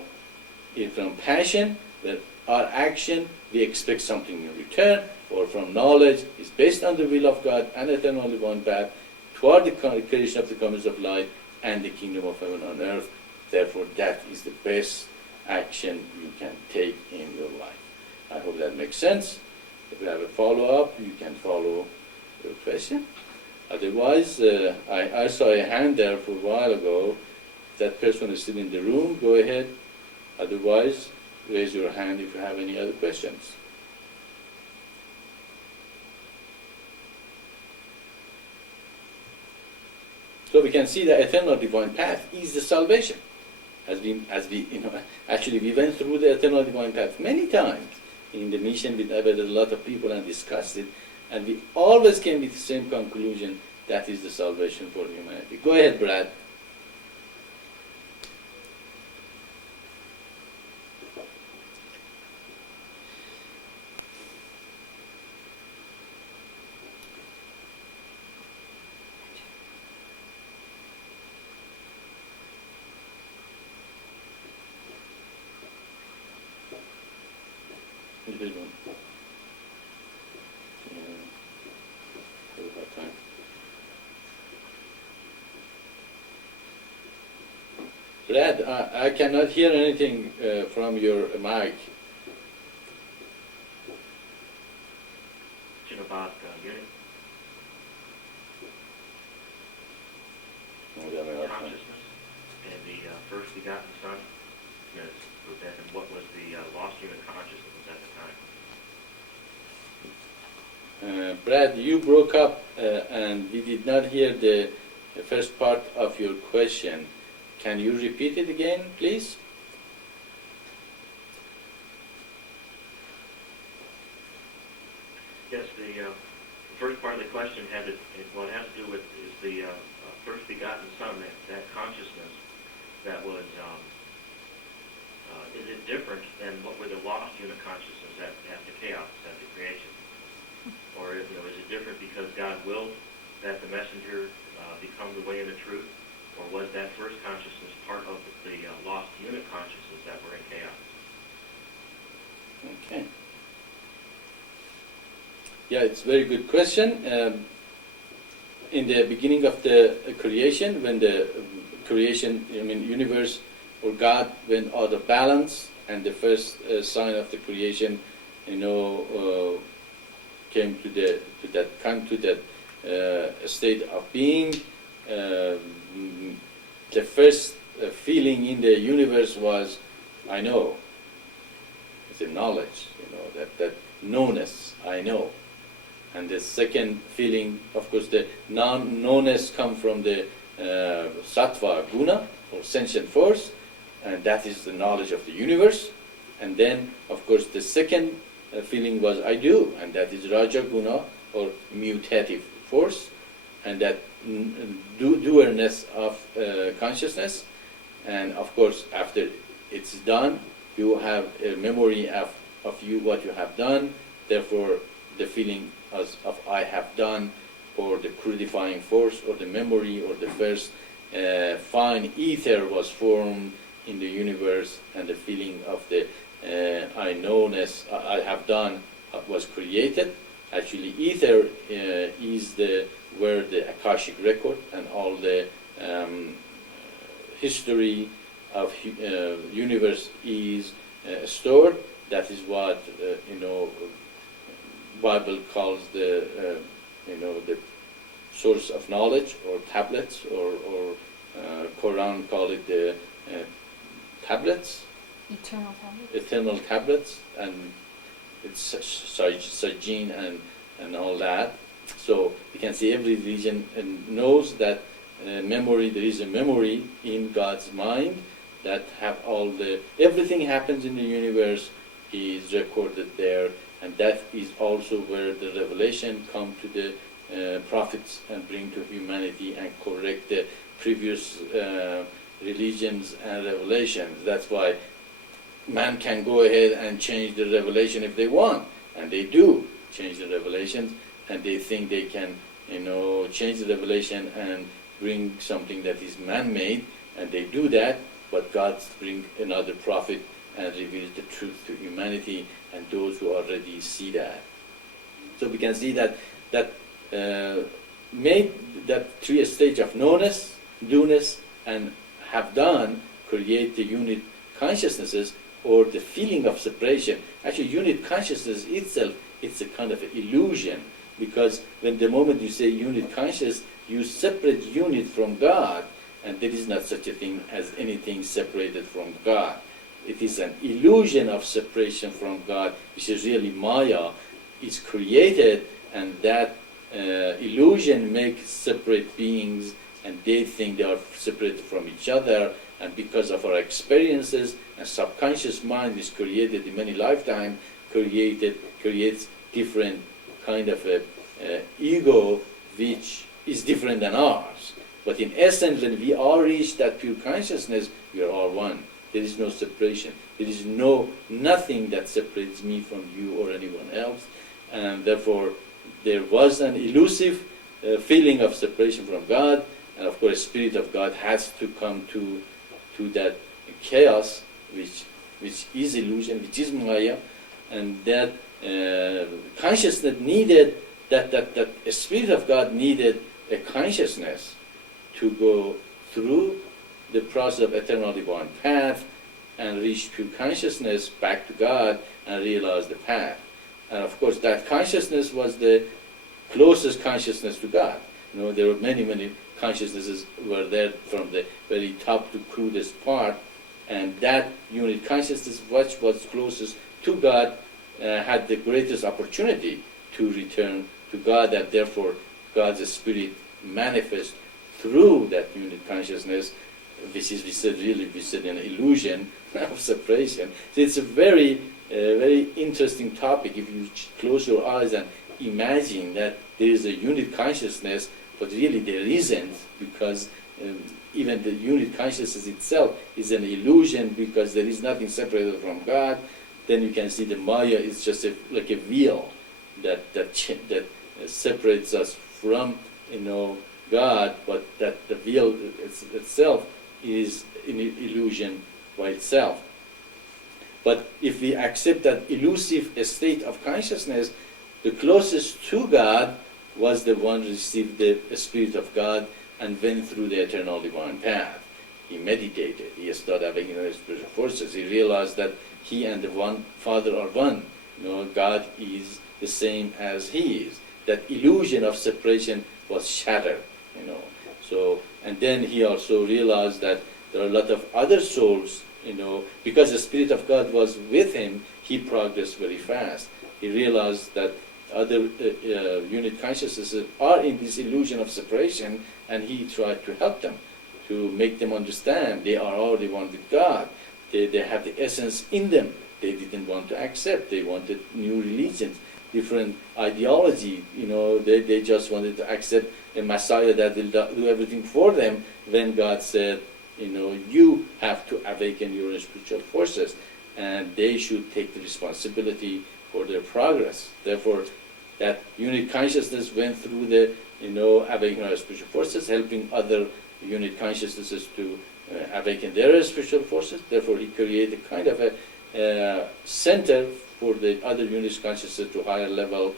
If from passion, that our action we expect something in return, or from knowledge is based on the will of God and eternal divine path toward the creation of the communities of light and the kingdom of heaven on earth. Therefore, that is the best action you can take in your life. I hope that makes sense. If you have a follow-up, you can follow your question. Otherwise, I saw a hand there for a while ago. That person is still in the room. Go ahead. Otherwise, raise your hand if you have any other questions. So we can see the eternal divine path is the salvation. As we actually we went through the eternal divine path many times in the mission with a lot of people and discussed it, and we always came with the same conclusion: that is the salvation for humanity. Go ahead, Brad. Little one. Have a hard time. Brad, I cannot hear anything from your mic. About unity, consciousness, and the first begotten Son, and what was the lost human consciousness at the time? Brad, you broke up and we did not hear the first part of your question. Can you repeat it again, please? Yes, the first part of the question had what it has to do with is the first begotten Son, that consciousness that was, is it different than what were the lost human consciousness after chaos, after creation? Or is it different because God willed that the messenger become the way and the truth? Or was that first consciousness part of the lost unit consciousness that were in chaos? Okay. Yeah, it's a very good question. In the beginning of the creation, when the universe or God went out of balance, and the first sign of the creation, came to that state of being. The first feeling in the universe was, I know. It's a knowledge, that knownness, I know. And the second feeling, of course, the non-knownness comes from the sattva guna, or sentient force, and that is the knowledge of the universe. And then, of course, the second feeling was I do, and that is raja guna, or mutative force, and that doerness of consciousness. And of course, after it's done, you have a memory of you, what you have done. Therefore, the feeling of I have done, or the crudifying force, or the memory, or the first fine ether was formed in the universe, and the feeling of the I knowness, I have done, was created. Actually, ether is where the Akashic record and all the history of universe is stored. That is what Bible calls the source of knowledge, or tablets, or Quran call it the tablets. Eternal tablets, and it's Sajin and all that. So you can see every religion knows that memory. There is a memory in God's mind that have everything happens in the universe is recorded there, and that is also where the revelation come to the prophets and bring to humanity and correct the previous religions and revelations. That's why man can go ahead and change the revelation if they want, and they do change the revelations, and they think they can, change the revelation and bring something that is man-made, and they do that, but God brings another prophet and reveals the truth to humanity, and those who already see that. So we can see that made that three stage of knownness, do-ness, and have done, create the unit consciousnesses, or the feeling of separation. Actually, unit consciousness itself, it's a kind of illusion, because when the moment you say unit conscious, you separate unit from God, and there is not such a thing as anything separated from God. It is an illusion of separation from God, which is really Maya. It's created, and that illusion makes separate beings and they think they are separated from each other, and because of our experiences and subconscious mind is created in many lifetimes, creates different kind of a ego which is different than ours. But in essence, when we all reach that pure consciousness, we are all one. There is no separation. There is nothing that separates me from you or anyone else. And therefore, there was an elusive feeling of separation from God. And of course, Spirit of God has to come to that chaos, which is illusion, which is Maya. And that consciousness needed, that Spirit of God needed a consciousness to go through the process of eternal divine path and reach pure consciousness back to God and realize the path. And of course, that consciousness was the closest consciousness to God. You know, there were many consciousnesses were there from the very top to crudest part, and that unit consciousness, which was closest to God, had the greatest opportunity to return to God, and therefore God's Spirit manifests through that unit consciousness, which is, we said an illusion of separation. So it's a very interesting topic if you close your eyes and imagine that there is a unit consciousness, but really there isn't, because even the unit consciousness itself is an illusion, because there is nothing separated from God. Then you can see the Maya is just like a veil that separates us from God, but that the veil itself is an illusion by itself. But if we accept that elusive state of consciousness, the closest to God was the one who received the Spirit of God and went through the eternal divine path. He meditated, he started awakening his spiritual forces, he realized that he and the one Father are one. God is the same as he is. That illusion of separation was shattered, So, and then he also realized that there are a lot of other souls, because the Spirit of God was with him, he progressed very fast. He realized that other unit consciousnesses are in this illusion of separation, and he tried to help them, to make them understand they are already one with God. They have the essence in them. They didn't want to accept. They wanted new religions, different ideology. They just wanted to accept a Messiah that will do everything for them, when God said, you have to awaken your spiritual forces, and they should take the responsibility for their progress. Therefore, that unit consciousness went through the, awakening our spiritual forces, helping other unit consciousnesses to awaken their spiritual forces. Therefore, he created a kind of a center for the other unit consciousness to higher level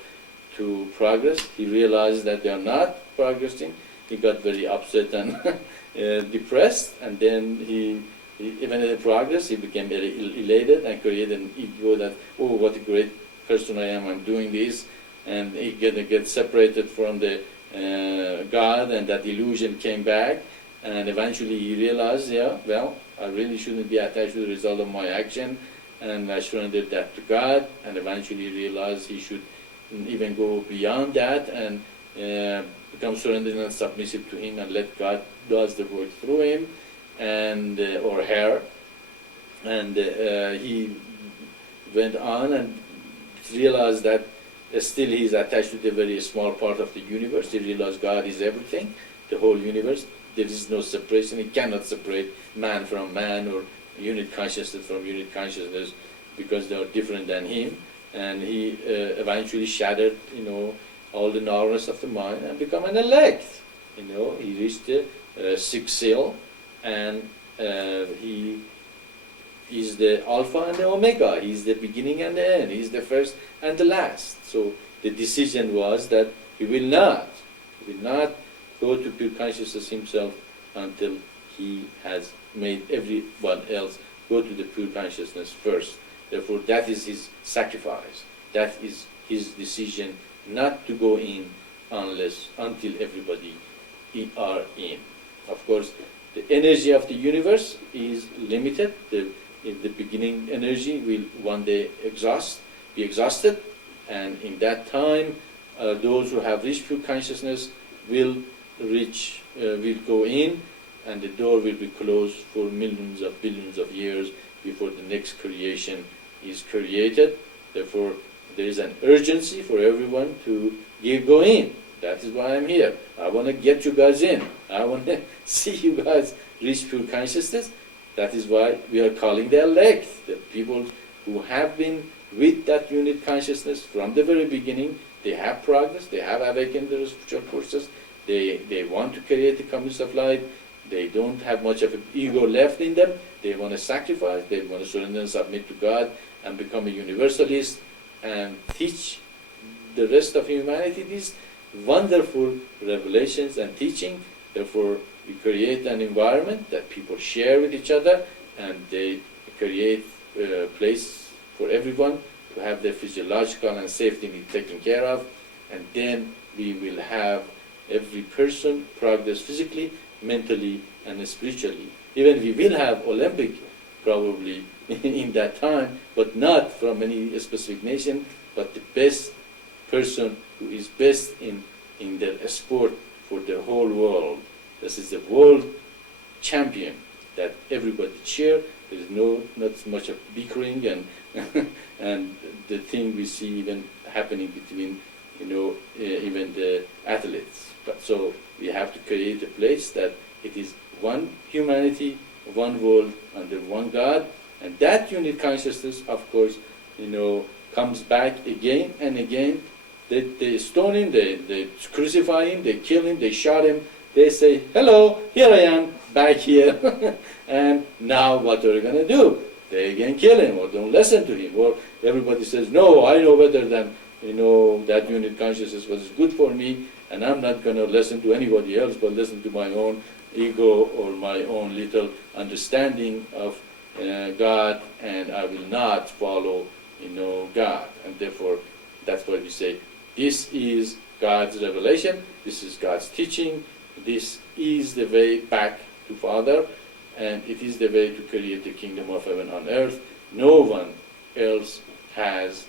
to progress. He realized that they are not progressing. He got very upset and depressed, and then he even in the progress, he became very elated and created an ego that, oh, what a great person I am, I'm doing this, and he get separated from the God, and that illusion came back, and eventually he realized, I really shouldn't be attached to the result of my action, and I surrendered that to God, and eventually he realized he should even go beyond that and become surrendered and submissive to him, and let God does the work through him and or her. And he went on and realized that still he is attached to the very small part of the universe. He realized God is everything, the whole universe. There is no separation. He cannot separate man from man or unit consciousness from unit consciousness, because they are different than him. And he eventually shattered, all the narrowness of the mind and become an elect. He reached the sixth seal, and he is the Alpha and the Omega. He is the beginning and the end. He is the first and the last. So the decision was that he will not go to pure consciousness himself until he has made everyone else go to the pure consciousness first. Therefore, that is his sacrifice. That is his decision not to go in until everybody are in. Of course, the energy of the universe is limited. The beginning energy will one day be exhausted, and in that time, those who have reached pure consciousness will rich will go in, and the door will be closed for millions of billions of years before the next creation is created. Therefore, there is an urgency for everyone to go in. That is why I'm here. I want to get you guys in. I want to see you guys reach pure consciousness. That is why we are calling the elect, the people who have been with that unit consciousness from the very beginning. They have progressed, they have awakened their spiritual forces, they want to create the communist of light, they don't have much of an ego left in them, they want to sacrifice, they want to surrender and submit to God and become a universalist and teach the rest of humanity these wonderful revelations and teaching. Therefore, we create an environment that people share with each other, and they create a place for everyone to have their physiological and safety need taken care of, and then we will have every person progress physically, mentally, and spiritually. Even we will have Olympic probably in that time, but not from any specific nation, but the best person who is best in their sport for the whole world. This is the world champion that everybody cheer. There is not much of bickering and and the thing we see even happening between even the athletes. But so we have to create a place that it is one humanity, one world under one God, and that unit consciousness, of course, comes back again and again. They stone him, they crucify him, they kill him, they shot him. They say, hello, here I am, back here. And now what are they going to do? They again kill him, or don't listen to him. Or everybody says, no, I know better than, that unit consciousness was good for me, and I'm not going to listen to anybody else, but listen to my own ego or my own little understanding of God, and I will not follow, God. And therefore, that's why we say, this is God's revelation, this is God's teaching, this is the way back to Father, and it is the way to create the kingdom of heaven on earth. No one else has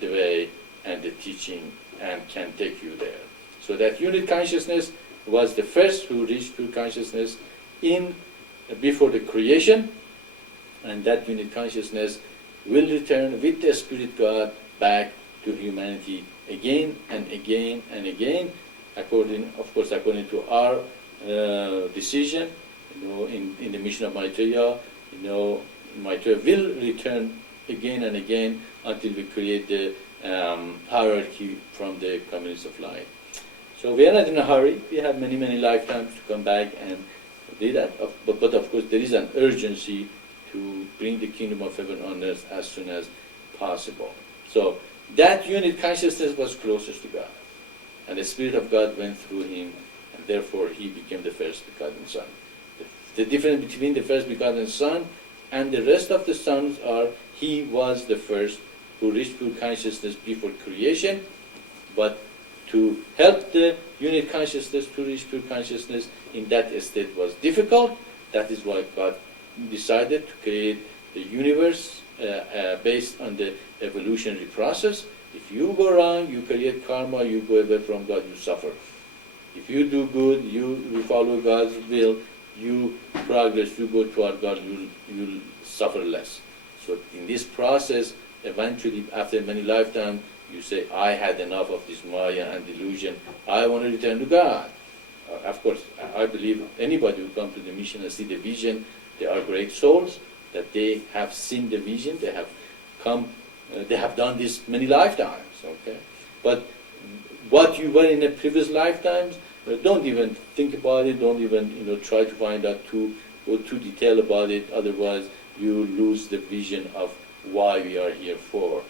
the way and the teaching and can take you there. So that unit consciousness was the first who reached pure consciousness before the creation, and that unit consciousness will return with the Spirit God back to humanity again and again and again, according to our decision. In the mission of Maitreya, Maitreya will return again and again until we create the hierarchy from the communities of light. So we are not in a hurry. We have many, many lifetimes to come back and do that. But of course, there is an urgency to bring the kingdom of heaven on earth as soon as possible. So that unit consciousness was closest to God, and the Spirit of God went through him, and therefore he became the first begotten Son. The difference between the first begotten Son and the rest of the sons are, he was the first who reached pure consciousness before creation, but to help the unit consciousness to reach pure consciousness in that state was difficult. That is why God decided to create the universe based on the evolutionary process. If you go wrong, you create karma, you go away from God, you suffer. If you do good, you follow God's will, you progress, you go toward God, you'll suffer less. So in this process, eventually, after many lifetimes, you say, I had enough of this Maya and delusion, I want to return to God. Of course, I believe anybody who comes to the mission and see the vision, they are great souls, that they have seen the vision, they have come, they have done this many lifetimes, okay? But what you were in the previous lifetimes, don't even think about it, don't even try to find out go too detail about it, otherwise you lose the vision of why we are here for.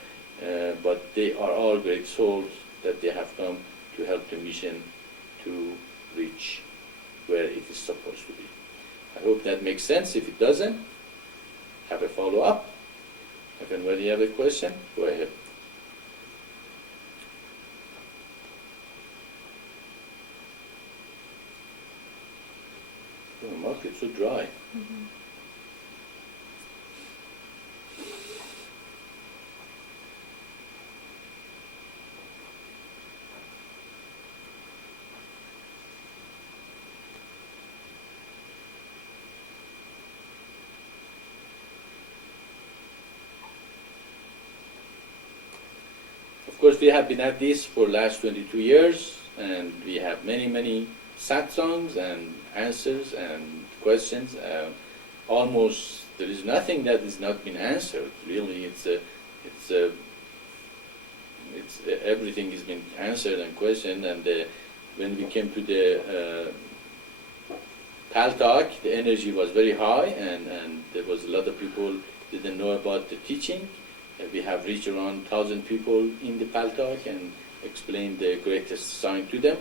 But they are all great souls that they have come to help the mission to reach where it is supposed to be. I hope that makes sense. If it doesn't, have a follow-up. If anybody have a question, go ahead. The market's so dry. Mm-hmm. course, we have been at this for last 22 years, and we have many satsangs and answers and questions. Almost there is nothing that has not been answered. Really, everything has been answered and questioned. And when we came to the Paltak, the energy was very high, and there was a lot of people didn't know about the teaching. We have reached around 1,000 people in the Paltak and explained the greatest sign to them.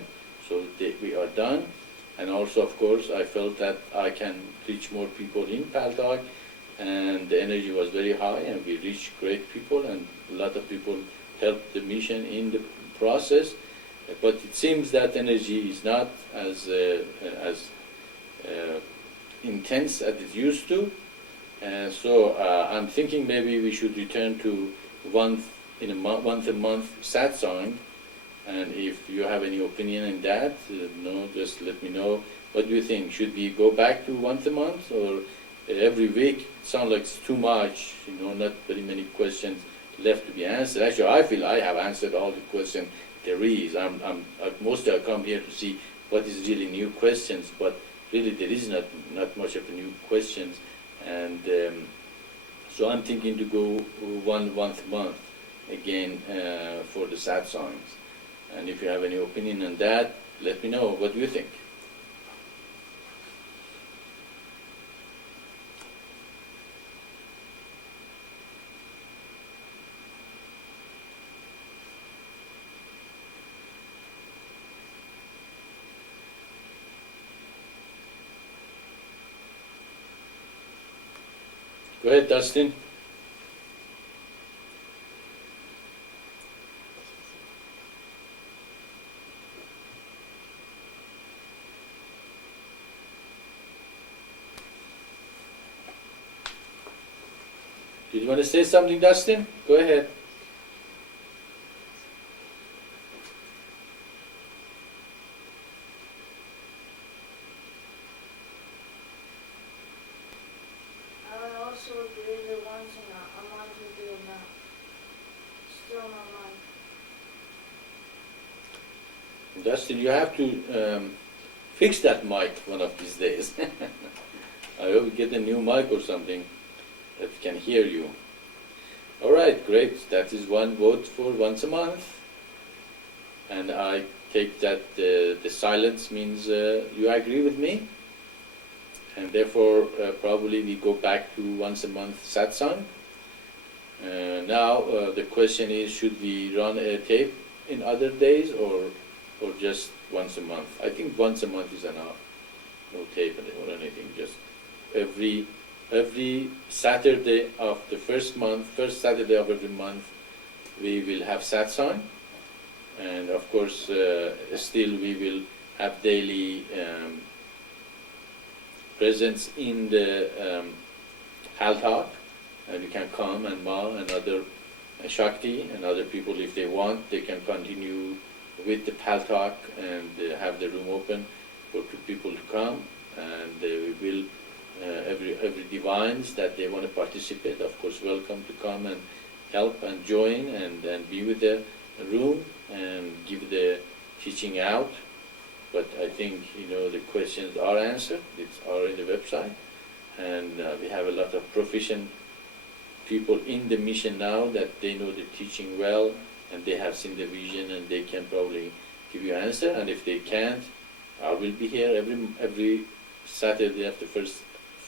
So we are done. And also, of course, I felt that I can reach more people in Paltak, and the energy was very high, and we reached great people, and a lot of people helped the mission in the process. But it seems that energy is not as intense as it used to. So I'm thinking maybe we should return to once a month satsang. And if you have any opinion on that, just let me know. What do you think? Should we go back to once a month or every week? It sounds like it's too much. Not very many questions left to be answered. Actually, I feel I have answered all the questions there is. Mostly I come here to see what is really new questions, but really there is not much of new questions. And so I'm thinking to go once a month again for the satsangs. And if you have any opinion on that, let me know. What do you think? Go ahead, Dustin. Did you want to say something, Dustin? Go ahead. I also agree that once a month would be enough. Still not mine. Dustin, you have to fix that mic one of these days. I hope you get a new mic or something that can hear you. All right, great. That is one vote for once a month. And I take that the silence means you agree with me. And therefore, probably we go back to once a month satsang. Now, the question is, should we run a tape in other days or just once a month? I think once a month is enough. No tape or anything, just every Saturday of the first Saturday of every month, we will have satsang. And of course, still we will have daily presence in the Haltak, and you can come, and Ma and other Shakti and other people, if they want, they can continue with the Paltak and have the room open for people to come, and we will every divines that they want to participate, of course, welcome to come and help and join and be with the room and give the teaching out. But I think the questions are answered. It's are in the website, and we have a lot of proficient people in the mission now that they know the teaching well, and they have seen the vision, and they can probably give you answer. And if they can't, I will be here every Saturday after first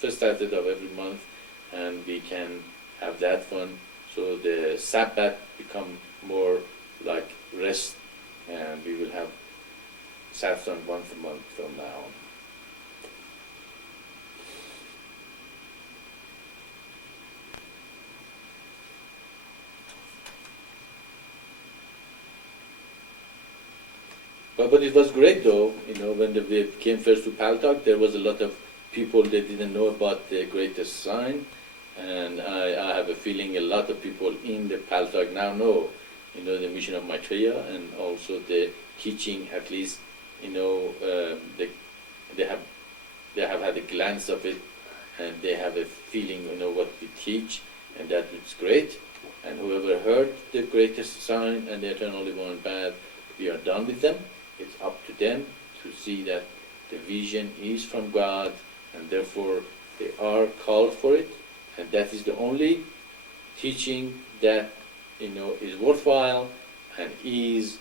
Saturday of every month, and we can have that fun. So the Sabbath become more like rest, and we will have satsang once a month from now on. But it was great though, when we came first to Paltak, there was a lot of people that didn't know about the greatest sign, and I have a feeling a lot of people in the Paltak now know, the mission of Maitreya, and also the teaching, at least, they have had a glance of it, and they have a feeling, what we teach, and that is great. And whoever heard the greatest sign and the eternal divine path, we are done with them. It's up to them to see that the vision is from God, and therefore they are called for it, and that is the only teaching that is worthwhile and is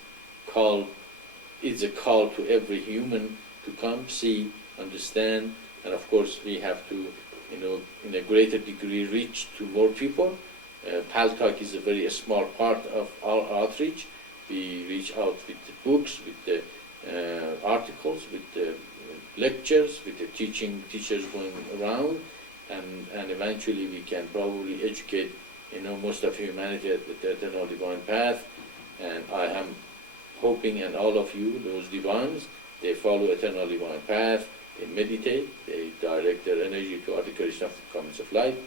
a call to every human to come, see, understand, and of course we have to, in a greater degree reach to more people. Paltalk is a very small part of our outreach. We reach out with the books, with the articles, with the lectures, with the teachers going around, and eventually we can probably educate most of humanity at the eternal divine path. And I am hoping, and all of you, those divines, they follow eternal divine path, they meditate, they direct their energy to articulation of the comments of light,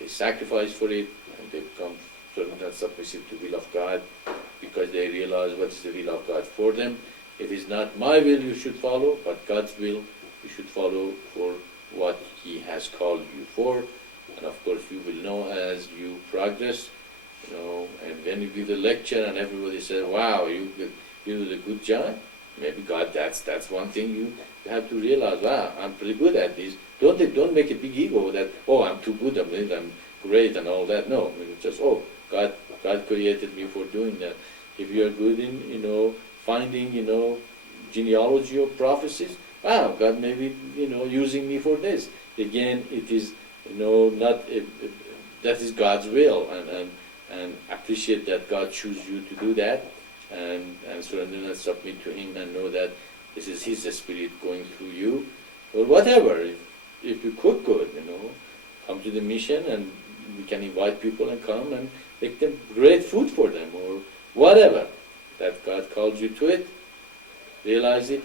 they sacrifice for it, and they become certain and submissive to the will of God, because they realize what is the will of God for them. It is not my will you should follow, but God's will you should follow for what He has called you for. And of course you will know as you progress, and when you give the lecture and everybody says, wow, you did a good job, maybe God, that's one thing you have to realize, wow, I'm pretty good at this. Don't make a big ego that, oh, I'm too good at it, I'm great and all that. No, it's just, oh, God created me for doing that. If you are good in, finding, genealogy of prophecies, wow, God may be, using me for this. Again, it is, that is God's will, and appreciate that God chooses you to do that, and surrender and submit to Him, and know that this is His Spirit going through you, or whatever. If you cook good, come to the mission, and we can invite people and come and make them great food for them, or whatever that God calls you to it. Realize it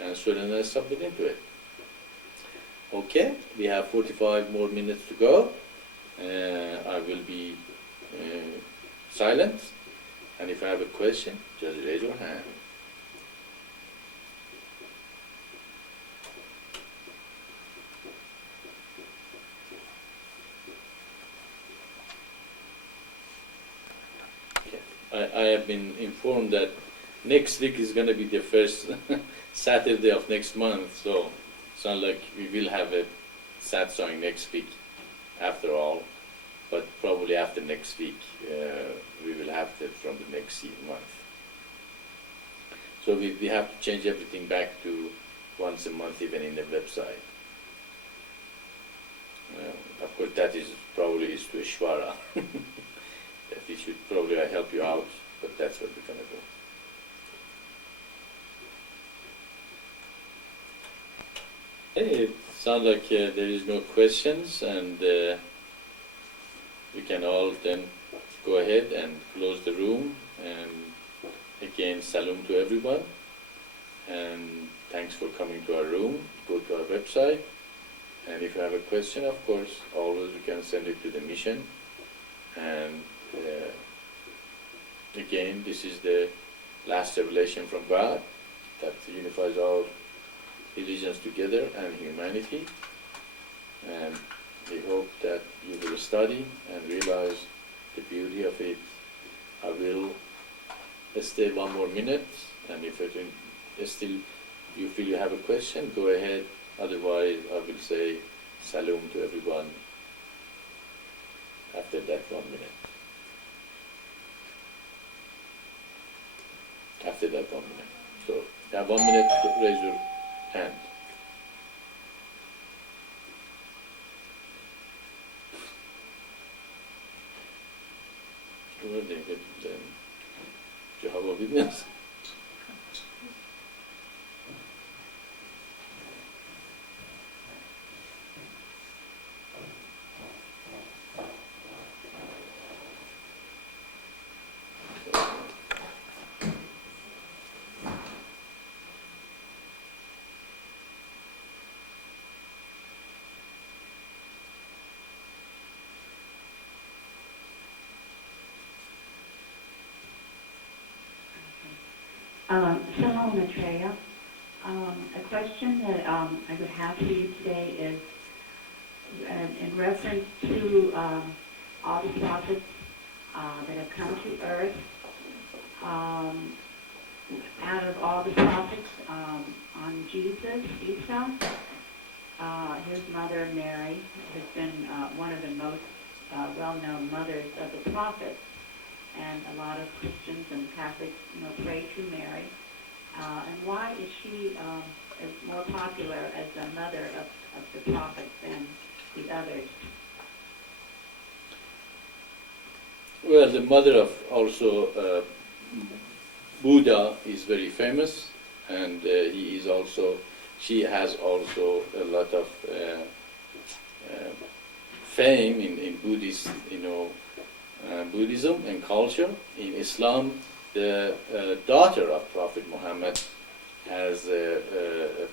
and surrender and submit into it. Okay, we have 45 more minutes to go. I will be silent, and if I have a question, just raise your hand. I have been informed that next week is going to be the first Saturday of next month, so it's not like we will have a Satsang next week after all, but probably after next week we will have that from the next month. So we have to change everything back to once a month, even in the website. Of course, that is probably is to Ishvara. That it should probably help you out, but that's what we're going to do. Hey, it sounds like there is no questions, and we can all then go ahead and close the room. And again, salam to everyone, and thanks for coming to our room. Go to our website, and if you have a question, of course, always you can send it to the mission. And again, this is the last revelation from God that unifies all religions together and humanity. And we hope that you will study and realize the beauty of it. I will stay one more minute, and if still you feel you have a question, go ahead. Otherwise, I will say salam to everyone after that 1 minute. After that 1 minute. So, you have 1 minute to raise your hand. Jehovah Witness. Hello, Maitreya. A question that I would have for you today is in reference to all the prophets that have come to earth. Out of all the prophets, on Jesus, Isa, his mother Mary has been one of the most well-known mothers of the prophets, and a lot of Christians and Catholics, pray to Mary. And why is she is more popular as the mother of the prophets than the others? Well, the mother of also Buddha is very famous, and she has also a lot of fame in Buddhist, Buddhism and culture. In Islam, the daughter of Prophet Muhammad has a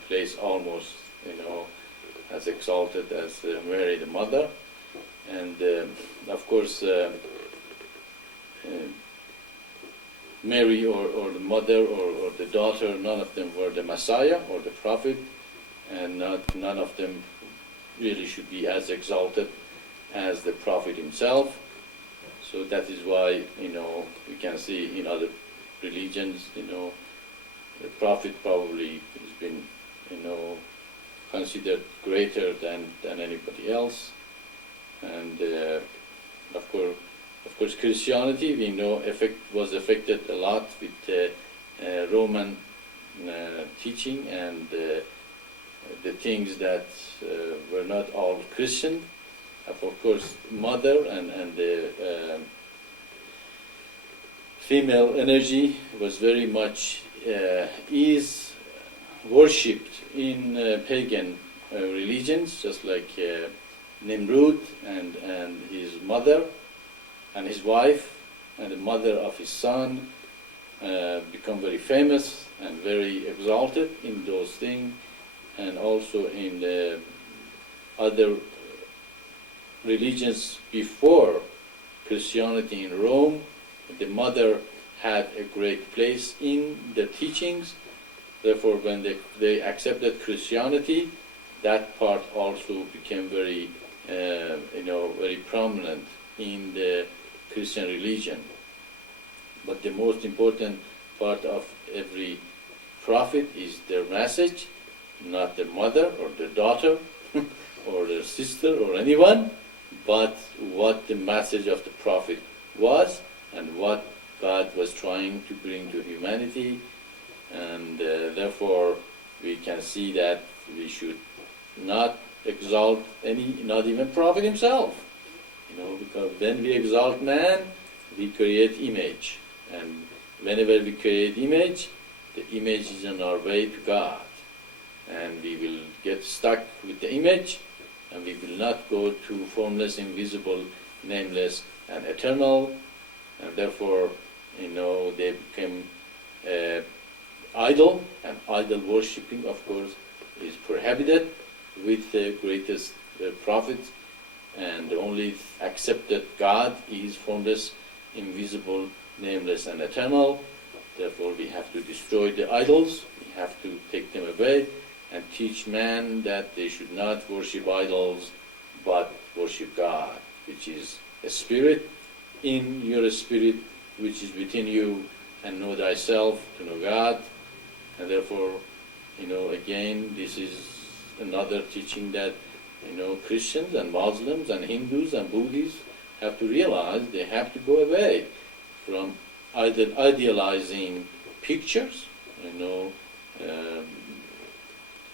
place almost, as exalted as Mary, the mother, and of course. Mary or the mother or the daughter, none of them were the Messiah or the Prophet, and none of them really should be as exalted as the Prophet himself. So that is why, we can see in other religions, the Prophet probably has been, considered greater than anybody else. And of course, Christianity, we know, was affected a lot with Roman teaching and the things that were not all Christian. Of course, mother and the female energy was very much is worshipped in pagan religions, just like Nimrud and his mother and his wife and the mother of his son become very famous and very exalted in those things, and also in the other religions before Christianity in Rome, the mother had a great place in the teachings. Therefore, when they accepted Christianity, that part also became very, very prominent in the Christian religion. But the most important part of every prophet is their message, not their mother or their daughter or their sister or anyone, but what the message of the prophet was and what God was trying to bring to humanity. And therefore we can see that we should not exalt not even prophet himself, because when we exalt man, we create image, and whenever we create image, the image is on our way to God, and we will get stuck with the image, and we will not go to formless, invisible, nameless, and eternal, and therefore, they became idol, and idol worshipping, of course, is prohibited with the greatest prophets, and the only accepted God is formless, invisible, nameless, and eternal. Therefore, we have to destroy the idols, we have to take them away, and teach man that they should not worship idols, but worship God, which is a spirit in your spirit, which is within you, and know thyself to know God. And therefore, again, this is another teaching that, Christians and Muslims and Hindus and Buddhists have to realize. They have to go away from idealizing pictures,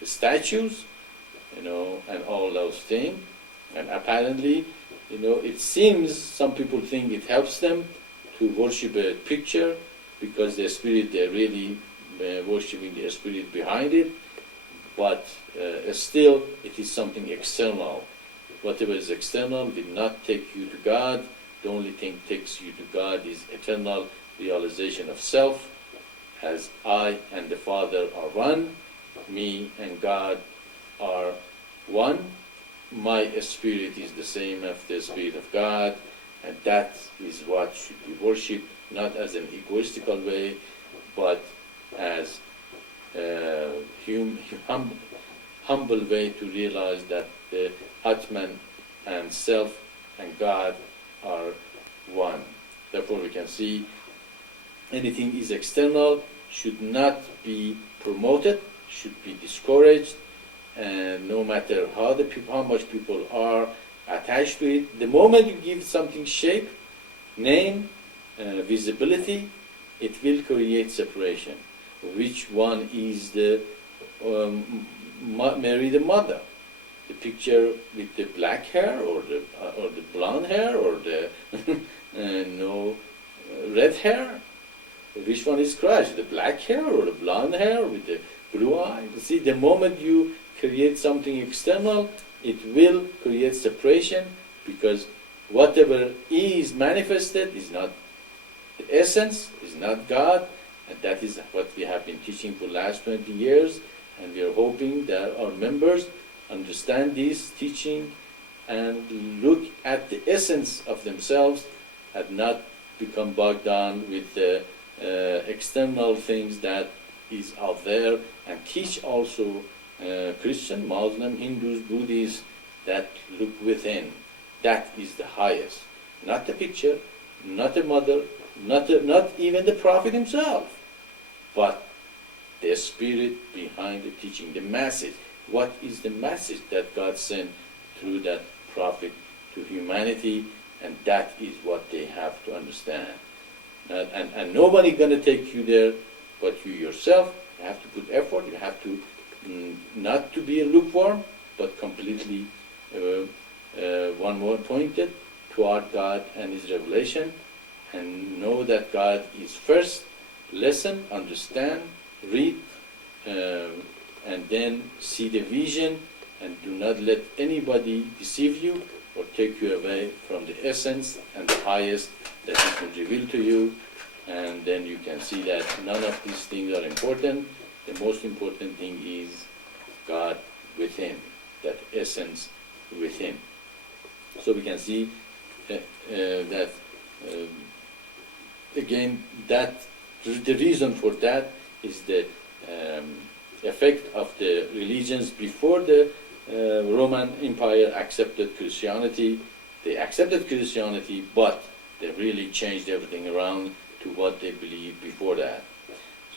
statues, and all those things. And apparently, it seems some people think it helps them to worship a picture because their spirit, they're really worshipping the spirit behind it. But still, it is something external. Whatever is external will not take you to God. The only thing takes you to God is eternal realization of self, as I and the Father are one, me and God are one. My spirit is the same as the Spirit of God, and that is what should be worshipped, not as an egoistical way, but as humble way to realize that the Atman and self and God are one. Therefore, we can see anything is external should not be promoted, should be discouraged, and no matter how much people are attached to it, the moment you give something shape, name, visibility, it will create separation. Which one is the Mary the mother? The picture with the black hair, or the blonde hair, or the no red hair? Which one is Christ? The black hair or the blonde hair with the blue eye? You see, the moment you create something external, it will create separation, because whatever is manifested is not the essence, is not God, and that is what we have been teaching for the last 20 years, and we are hoping that our members understand this teaching and look at the essence of themselves and not become bogged down with the external things that is out there, and teach also Christian, Muslim, Hindus, Buddhists that look within. That is the highest. Not the picture, not the mother, not even the prophet himself, but the spirit behind the teaching, the message. What is the message that God sent through that prophet to humanity? And that is what they have to understand. And nobody going to take you there but you yourself. You have to put effort. You have to not to be lukewarm, but completely one more pointed toward God and His revelation, and know that God is first. Listen, understand, read, and then see the vision, and do not let anybody deceive you or take you away from the essence and the highest that He can reveal to you. And then you can see that none of these things are important. The most important thing is God within, that essence within. So we can see that again, that the reason for that is the effect of the religions before the Roman Empire accepted Christianity. They accepted Christianity, but they really changed everything around to what they believed before that.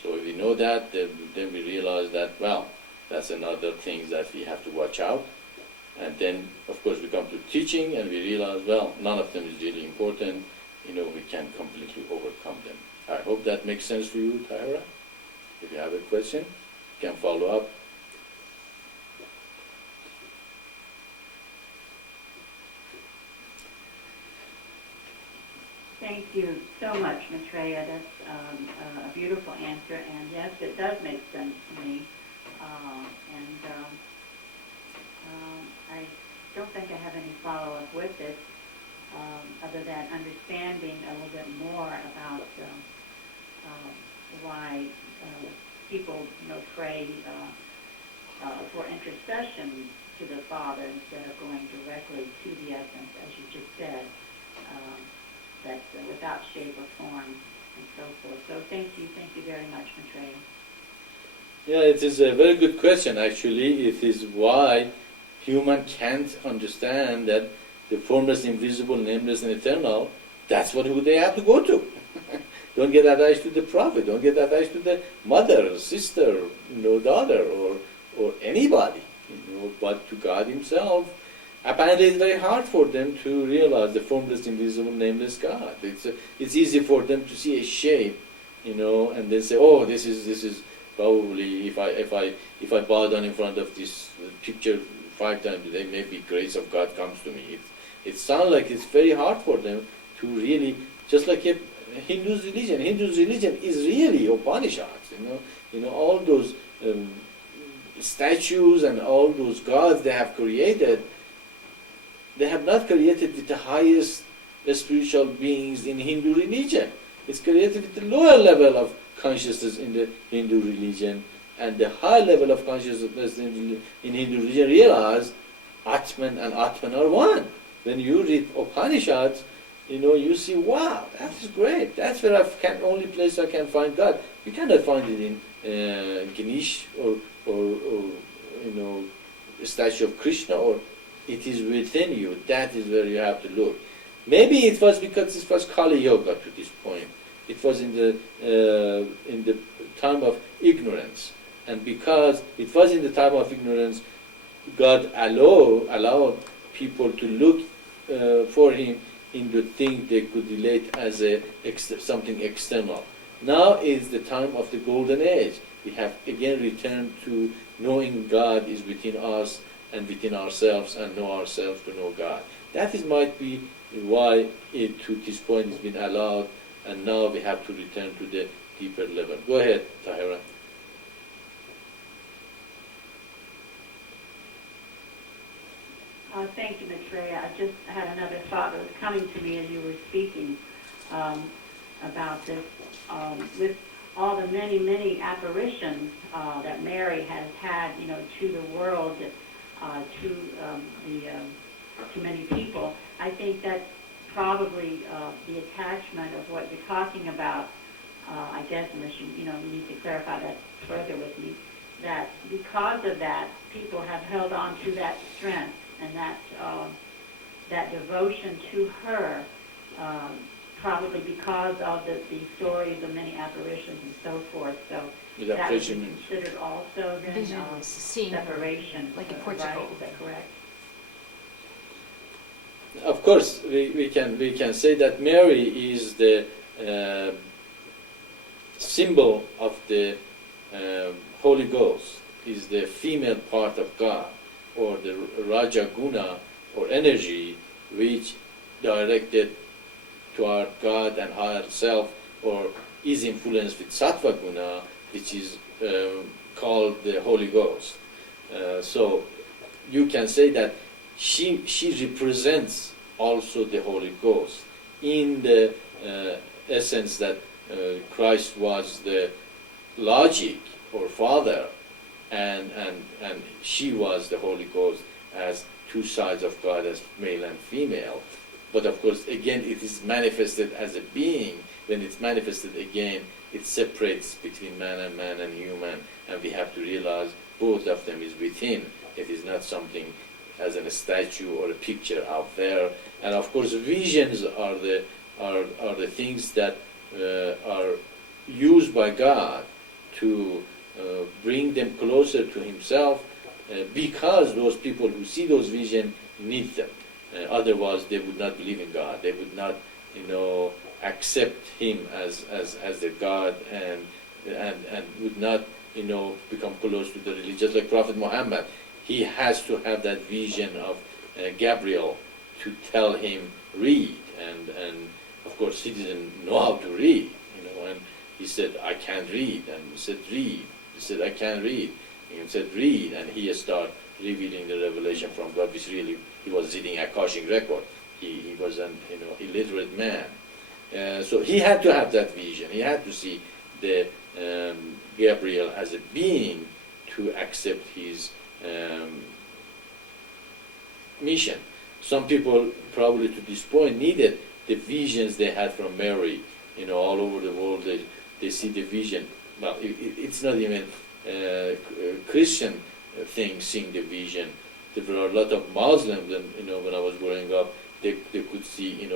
So if we know that, then we realize that, well, that's another thing that we have to watch out. And then, of course, we come to teaching and we realize, well, none of them is really important. We can completely overcome them. I hope that makes sense for you, Tyra. If you have a question, you can follow up. Thank you so much, Maitreya. That's a beautiful answer, and yes, it does make sense to me. I don't think I have any follow-up with it, other than understanding a little bit more about why people, pray for intercession to the Father instead of going directly to the essence, as you just said. That's without shape or form and so forth. So thank you very much, Maitreya. Yeah, it is a very good question, actually. It is why human can't understand that the formless, invisible, nameless, and eternal, that's who they have to go to. Don't get attached to the prophet, don't get attached to the mother, sister, daughter, or anybody, but to God Himself. Apparently, it's very hard for them to realize the formless, invisible, nameless God. It's easy for them to see a shape, and they say, "Oh, this is probably if I bow down in front of this picture 5 times a day, maybe grace of God comes to me." It sounds like it's very hard for them to really, just like a Hindu's religion. Hindu's religion is really Upanishads. All those statues and all those gods they have created. They have not created with the highest spiritual beings in Hindu religion. It's created with the lower level of consciousness in the Hindu religion, and the high level of consciousness in Hindu religion realize Atman and Atman are one. When you read Upanishads, you see, wow, that is great. That's where only place I can find God. You cannot find it in Ganesh or a statue of Krishna, or it is within you. That is where you have to look. Maybe it was because it was Kali Yoga to this point. It was in the time of ignorance, and because it was in the time of ignorance, God allowed people to look for Him in the thing they could relate as something external. Now is the time of the golden age. We have again returned to knowing God is within us and within ourselves, and know ourselves to know God. That might be why it to this point has been allowed, and now we have to return to the deeper level. Go ahead, Tahira. Thank you, Maitreya. I just had another thought that was coming to me as you were speaking about this. With all the many, many apparitions that Mary has had, to the world, to many people, I think that's probably the attachment of what you're talking about. I guess, unless you need to clarify that further with me, that because of that, people have held on to that strength and that devotion to her, probably because of the stories of many apparitions and so forth. So that would be considered also then Vision is seeing her separation, like a right? Portugal. Is that correct? Of course, we can say that Mary is the symbol of the Holy Ghost, is the female part of God, or the Raja Guna, or energy, which directed to our God and higher self, or is influenced with Sattva Guna, which is called the Holy Ghost. So you can say that she represents also the Holy Ghost in the essence that Christ was the logic or father, and she was the Holy Ghost as two sides of God, as male and female. But of course, again, it is manifested as a being. When it's manifested again, it separates between man and human, and we have to realize both of them is within. It is not something as a statue or a picture out there. And of course, visions are the things that are used by God to bring them closer to Himself, because those people who see those visions need them. Otherwise, they would not believe in God. They would not, accept Him as their God, and would not, become close to the religion. Just like Prophet Muhammad, he has to have that vision of Gabriel to tell him read, and of course he didn't know how to read, and he said, I can't read, and he said, read. He said, I can't read. He said, read, and he started revealing the revelation from God, which really, he was reading Akashic record. He was an illiterate man. So he had to have that vision. He had to see the Gabriel as a being to accept his mission. Some people probably to this point needed the visions they had from Mary. All over the world they see the vision. Well, it's not even Christian thing, seeing the vision. There were a lot of Muslims, and when I was growing up, they could see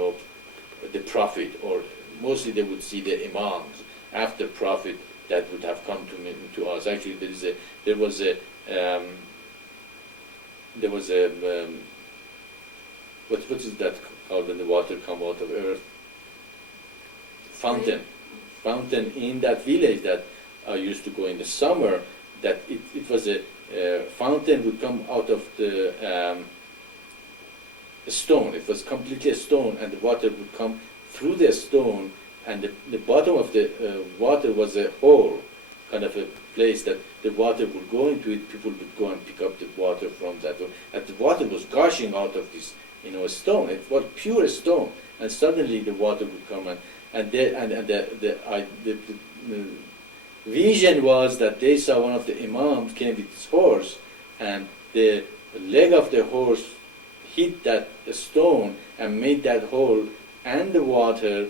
the prophet, or mostly they would see the imams after prophet that would have come to us. Actually, there was a what is that called when the water come out of earth? Fountain in that village that I used to go in the summer. That it was a fountain would come out of the stone. It was completely a stone, and the water would come through the stone, and the bottom of the water was a hole, kind of a place that the water would go into it. People would go and pick up the water from that, and the water was gushing out of this, stone. It was pure stone, and suddenly the water would come, and the vision was that they saw one of the imams came with his horse, and the leg of the horse hit that stone and made that hole, and the water,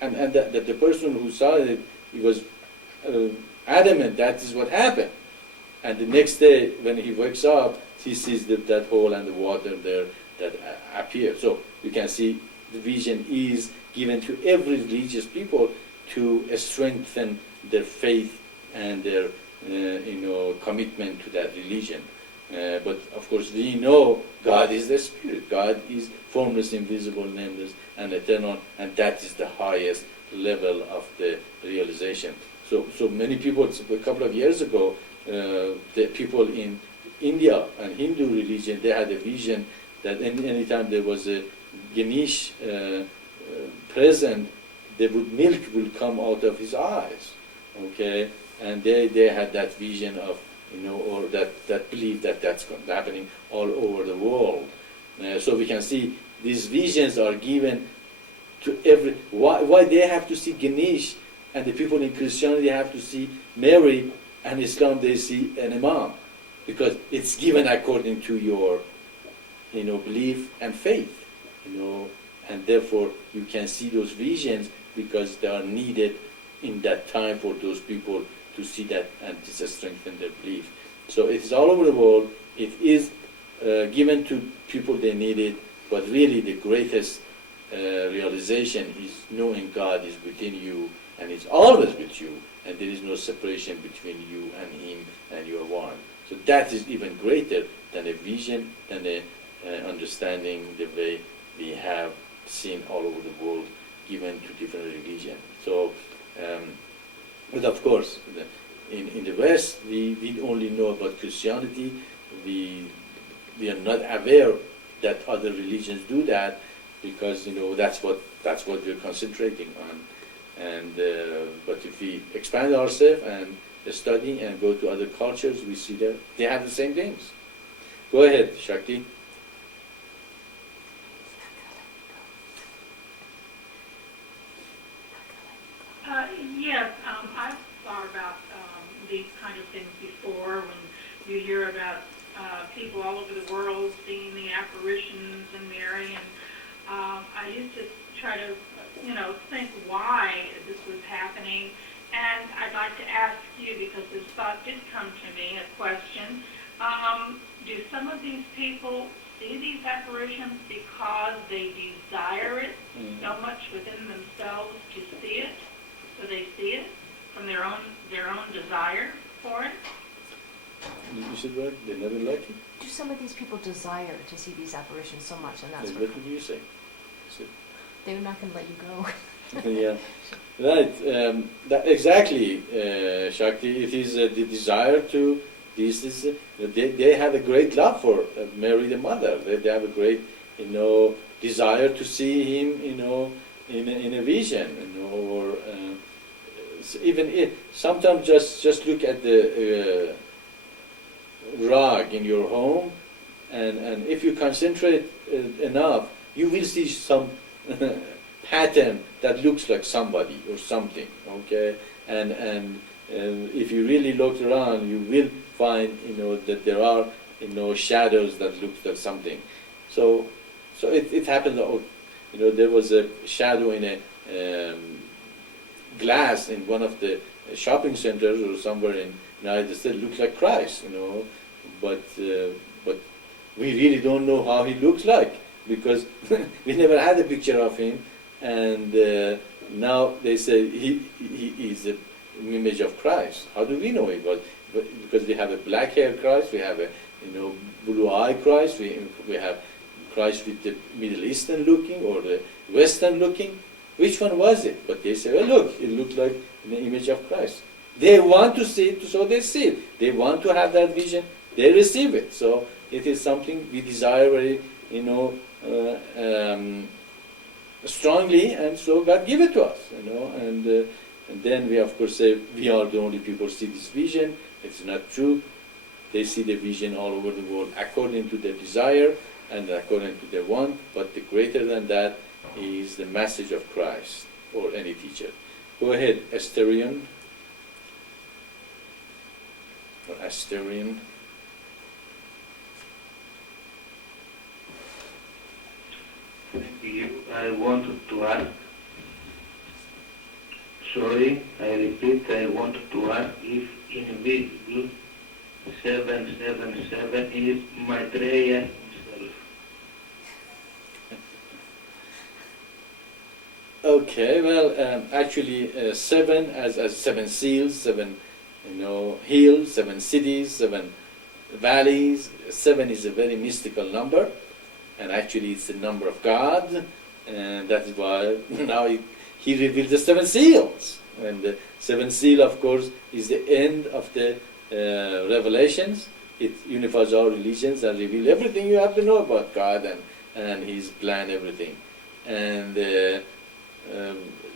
and that the person who saw it, he was adamant that is what happened. And the next day, when he wakes up, he sees that hole and the water there that appeared. So you can see the vision is given to every religious people to strengthen their faith and their commitment to that religion. But of course we know God is the Spirit. God is formless, invisible, nameless, and eternal, and that is the highest level of the realization. So many people, a couple of years ago, the people in India and Hindu religion, they had a vision that anytime there was a Ganesh present, milk will come out of his eyes. Okay, and they had that vision of, or that belief that that's happening all over the world. So we can see these visions are given to every. Why they have to see Ganesh, and the people in Christianity have to see Mary, and Islam they see an Imam, because it's given according to your, belief and faith, and therefore you can see those visions because they are needed in that time for those people to see that and to strengthen their belief. So it is all over the world. It is given to people they need it, but really the greatest realization is knowing God is within you and is always with you, and there is no separation between you and Him, and you are one. So that is even greater than a vision, than a understanding the way we have seen all over the world given to different religions. So, but of course, in the West, we only know about Christianity. We are not aware that other religions do that, because that's what we're concentrating on. And but if we expand ourselves and study and go to other cultures, we see that they have the same things. Go ahead, Shakti. Yes, I've thought about these kind of things before, when you hear about people all over the world seeing the apparitions and Mary, and I used to try to, think why this was happening. And I'd like to ask you, because this thought did come to me, a question. Do some of these people see these apparitions because they desire it so much within themselves to see it? So they see it from their own desire for it? You said what? They never like it? Do some of these people desire to see these apparitions so much, and that's What did you say? they're not going to let you go? Yeah, right. Exactly, Shakti. It is the desire to. They have a great love for Mary, the mother. They have a great, desire to see him, in a vision, or even sometimes just look at the rug in your home, and if you concentrate enough, you will see some pattern that looks like somebody or something. Okay, and if you really look around, you will find that there are shadows that look like something. So it happened. There was a shadow in a glass in one of the shopping centers or somewhere in the United States. It looks like Christ, but we really don't know how he looks like, because we never had a picture of him, and now they say he is an image of Christ. How do we know it was? Because we have a black hair Christ, we have a blue eye Christ, we have Christ with the Middle Eastern looking or the Western looking. Which one was it? But they say, well, look, it looks like an image of Christ. They want to see it, so they see it. They want to have that vision, they receive it. So it is something we desire very, strongly, and so God give it to us, and then we of course say we are the only people who see this vision. It's not true. They see the vision all over the world according to their desire and according to their want, but the greater than that is the message of Christ or any teacher. Go ahead, Asterion. Or Asterion. Thank you. I wanted to ask, I repeat, I wanted to ask if invisible 777 is Maitreya himself. Okay, well, actually, seven as seven seals, seven, hills, seven cities, seven valleys. Seven is a very mystical number, and actually, it's the number of God, and that is why now he revealed the seven seals. And the seventh seal, of course, is the end of the revelations. It unifies all religions and reveals everything you have to know about God and His plan, everything. And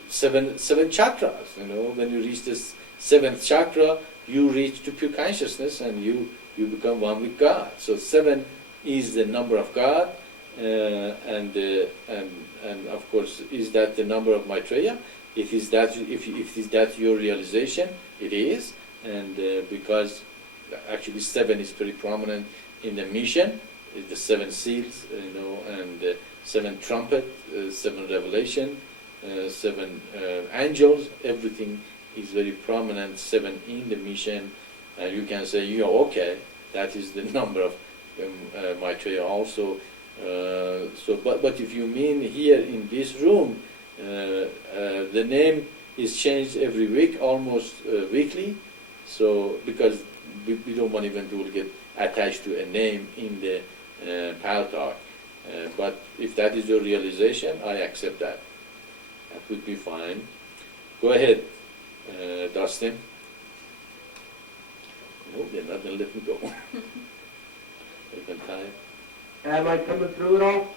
seven chakras. When you reach this seventh chakra, you reach to pure consciousness, and you become one with God. So seven is the number of God, and of course, is that the number of Maitreya? If is that your realization, it is, and because actually seven is very prominent in the mission, the seven seals, and seven trumpet, seven revelation, seven angels. Everything is very prominent. Seven in the mission, and you can say, okay, that is the number of Maitreya also. But if you mean here in this room, the name is changed every week, almost weekly. So because we don't want even to get attached to a name in the Pal Talk. But if that is your realization, I accept that. That would be fine. Go ahead, Dustin. No, they're not going to let me go. They've been tired. Am I coming through at all?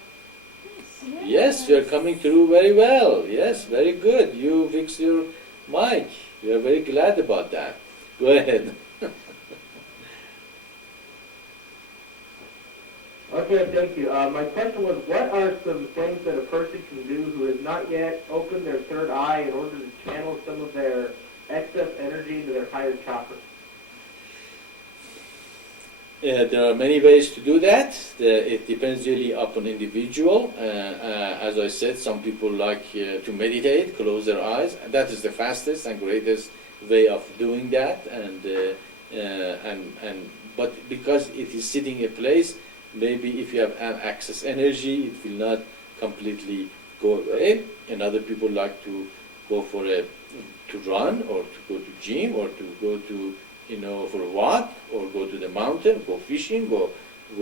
Yes, you are coming through very well. Yes, very good. You fixed your mic. We are very glad about that. Go ahead. Okay, thank you. My question was, what are some things that a person can do who has not yet opened their third eye in order to channel some of their excess energy into their higher chakras? There are many ways to do that. It depends really upon individual. As I said, some people like to meditate, close their eyes. That is the fastest and greatest way of doing that. But because it is sitting in place, maybe if you have excess energy, it will not completely go away. And other people like to go to run, or to go to gym, or to go to for a walk, or go to the mountain, go fishing, go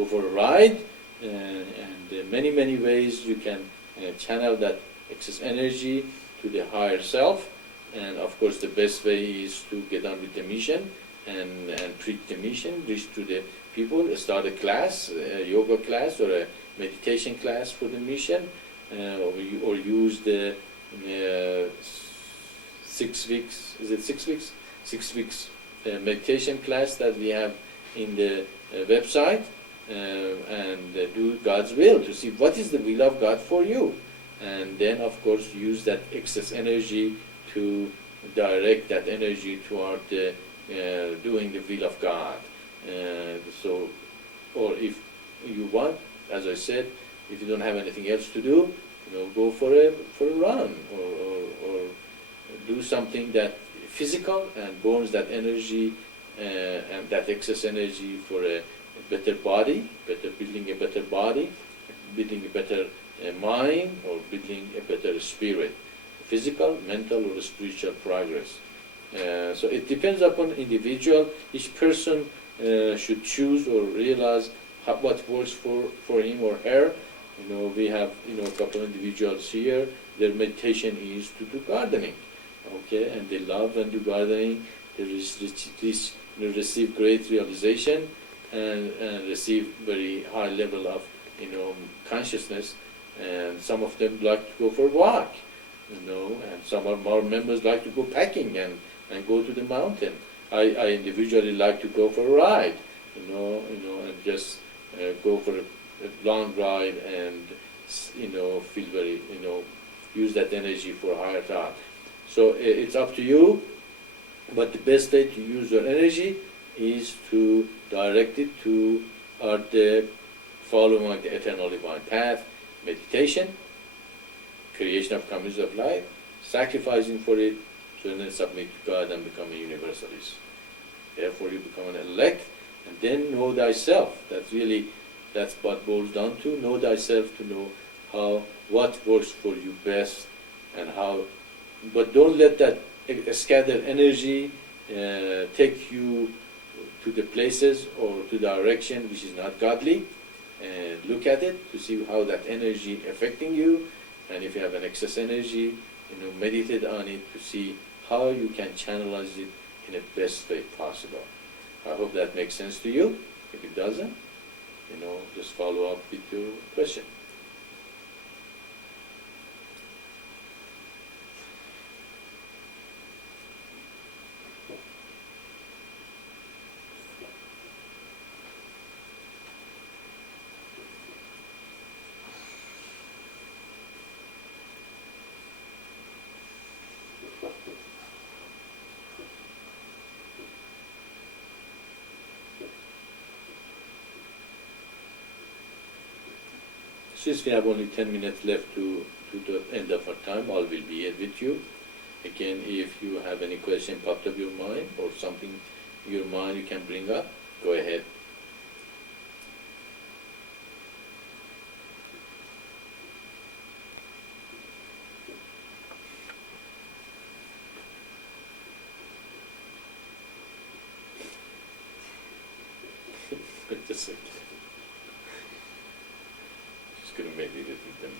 for a ride, and many ways you can channel that excess energy to the higher self. And of course, the best way is to get on with the mission and preach the mission, reach to the people, start a class, a yoga class or a meditation class for the mission, or use the 6 weeks. Is it 6 weeks? 6 weeks. Meditation class that we have in the website, and do God's will to see what is the will of God for you, and then of course use that excess energy to direct that energy toward doing the will of God. Or if you want, as I said, if you don't have anything else to do, go for a run, or do something that physical and burns that energy and that excess energy for a better body, building a better body, building a better mind, or building a better spirit, physical, mental, or spiritual progress. So it depends upon individual. Each person should choose or realize what works for him or her. We have a couple of individuals here. Their meditation is to do gardening. Okay, and they love and do gardening. They receive great realization and receive very high level of consciousness. And some of them like to go for a walk, and some of our members like to go packing and go to the mountain. I individually like to go for a ride, and just go for a long ride and feel very use that energy for a higher thought. So it's up to you, but the best way to use your energy is to direct it to the following the eternal divine path, meditation, creation of communities of life, sacrificing for it, so then submit to God and become a universalist. Therefore you become an elect, and then know thyself. That's what boils down to. Know thyself, to know what works for you best, and how, but don't let that scattered energy take you to the places or to direction which is not godly, and look at it to see how that energy affecting you, and if you have an excess energy, meditate on it to see how you can channelize it in the best way possible. I hope that makes sense to you. If it doesn't, just follow up with your question. Since we have only 10 minutes left to the end of our time, I will be here with you. Again, if you have any question popped up your mind or something in your mind you can bring up, go ahead. Just okay. Just gonna meditate with them.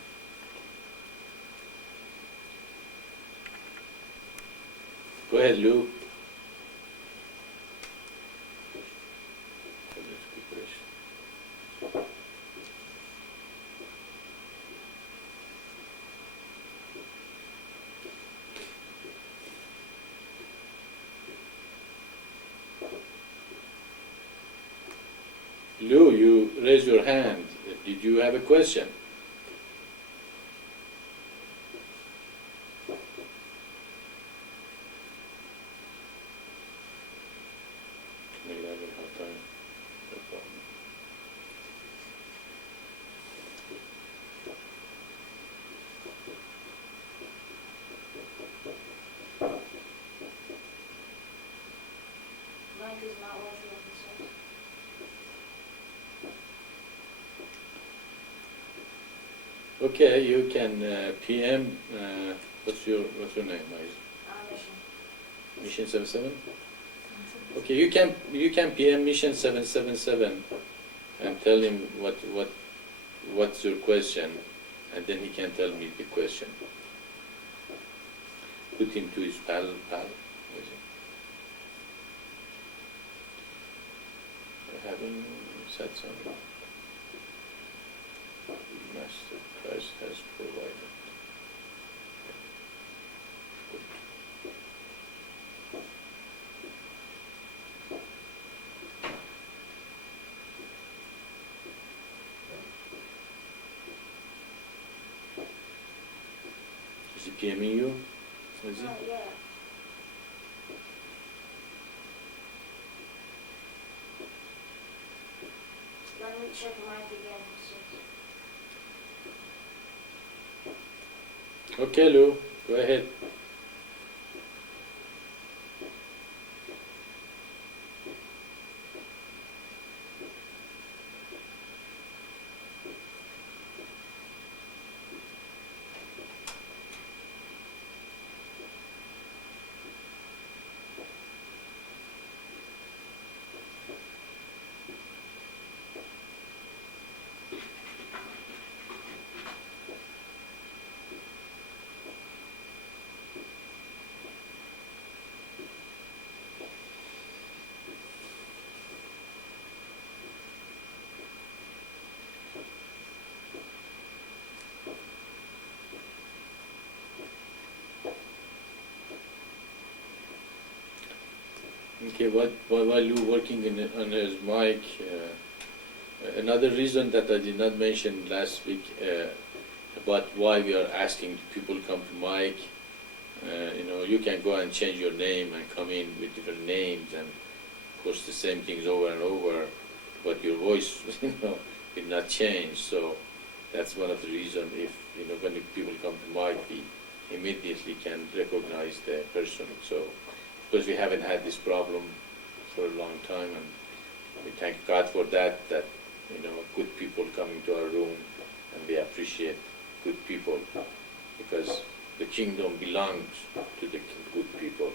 Go ahead, Lou. Lou, you raise your hand. Did you have a question? Maybe I will have time. No problem. Mic is not working, officer. Okay, you can PM. What's your name, Mike? Mission. Mission 77. Okay, you can PM Mission 777 and tell him what's your question, and then he can tell me the question. Put him to his pal. Having Satsang. Master Christ has provided. Is he PMing you? Is he? Not yet. Let me check mic again. Okay, Lou, go ahead. Okay, while you working on his mic, another reason that I did not mention last week about why we are asking people come to mic, you can go and change your name and come in with different names and post the same things over and over, but your voice, will not change. So that's one of the reasons. If when people come to mic, we immediately can recognize the person. So. Because we haven't had this problem for a long time, and we thank God for that, good people coming to our room, and we appreciate good people, because the kingdom belongs to the good people.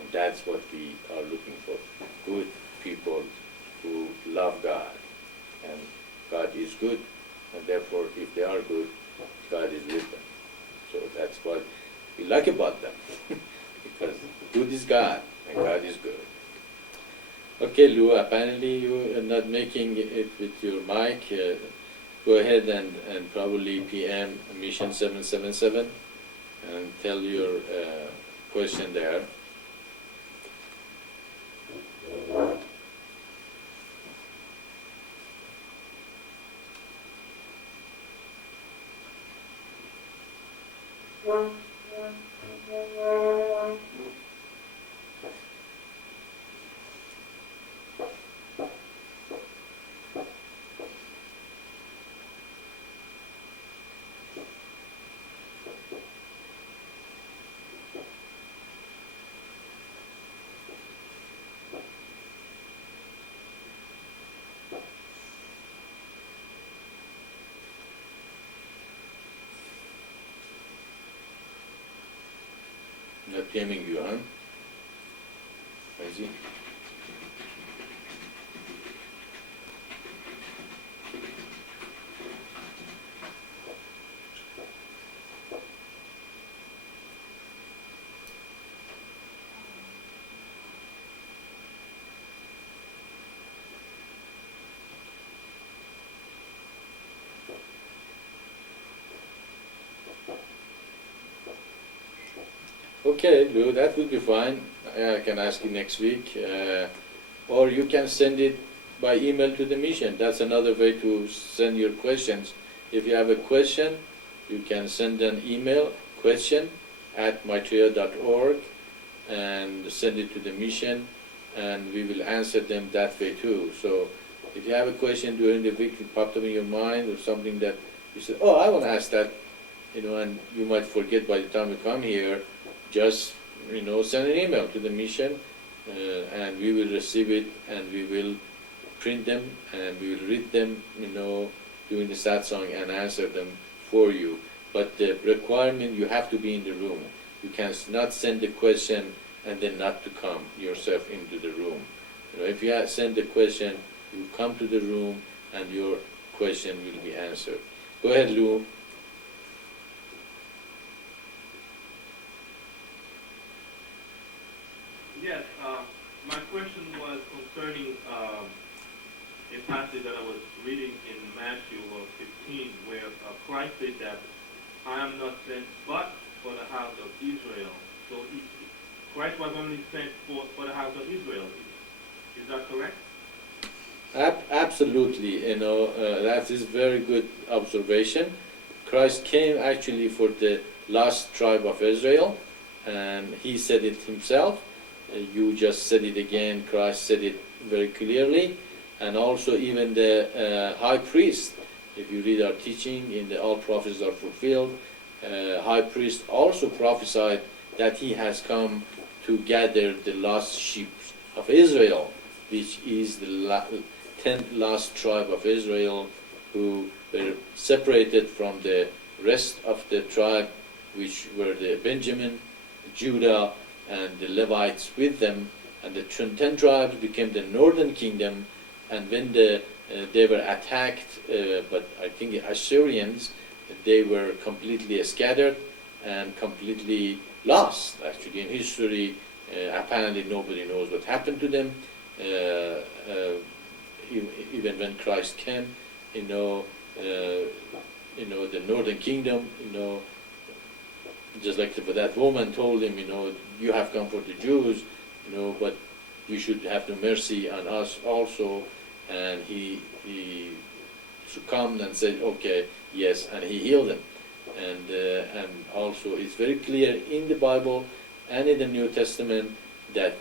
And that's what we are looking for. Good people who love God. And God is good, and therefore if they are good, God is with them. So that's what we like about them. Because good is God, and God is good. Okay, Lou, apparently you are not making it with your mic. Go ahead and probably PM Mission 777 and tell your question there. Not PMing you, huh? Crazy. Okay, Lou, that would be fine. I can ask you next week. Or you can send it by email to the mission. That's another way to send your questions. If you have a question, you can send an email, question@maitreya.org, and send it to the mission, and we will answer them that way too. So if you have a question during the week that popped up in your mind, or something that you said, oh, I want to ask that, and you might forget by the time you come here, just send an email to the mission, and we will receive it, and we will print them, and we will read them, during the satsang and answer them for you. But the requirement, you have to be in the room. You cannot send the question and then not to come yourself into the room. If you send the question, you come to the room, and your question will be answered. Go ahead, Lou. Yes, my question was concerning a passage that I was reading in Matthew 15, where Christ said that I am not sent but for the house of Israel. So Christ was only sent for the house of Israel. Is that correct? Absolutely. That is very good observation. Christ came actually for the lost tribe of Israel, and he said it himself. You just said it again. Christ said it very clearly. And also even the high priest, if you read our teaching in the All Prophets Are Fulfilled, high priest also prophesied that he has come to gather the lost sheep of Israel, which is the 10th lost tribe of Israel, who were separated from the rest of the tribe, which were the Benjamin, Judah, and the Levites with them, and the 10 tribes became the northern kingdom. And when they were attacked, but I think the Assyrians, they were completely scattered and completely lost. Actually, in history, apparently nobody knows what happened to them. Even when Christ came, the northern kingdom, just like that woman told him, you have come for the Jews, but you should have the mercy on us also. And he succumbed and said, okay, yes, and he healed them. And also it's very clear in the Bible and in the New Testament that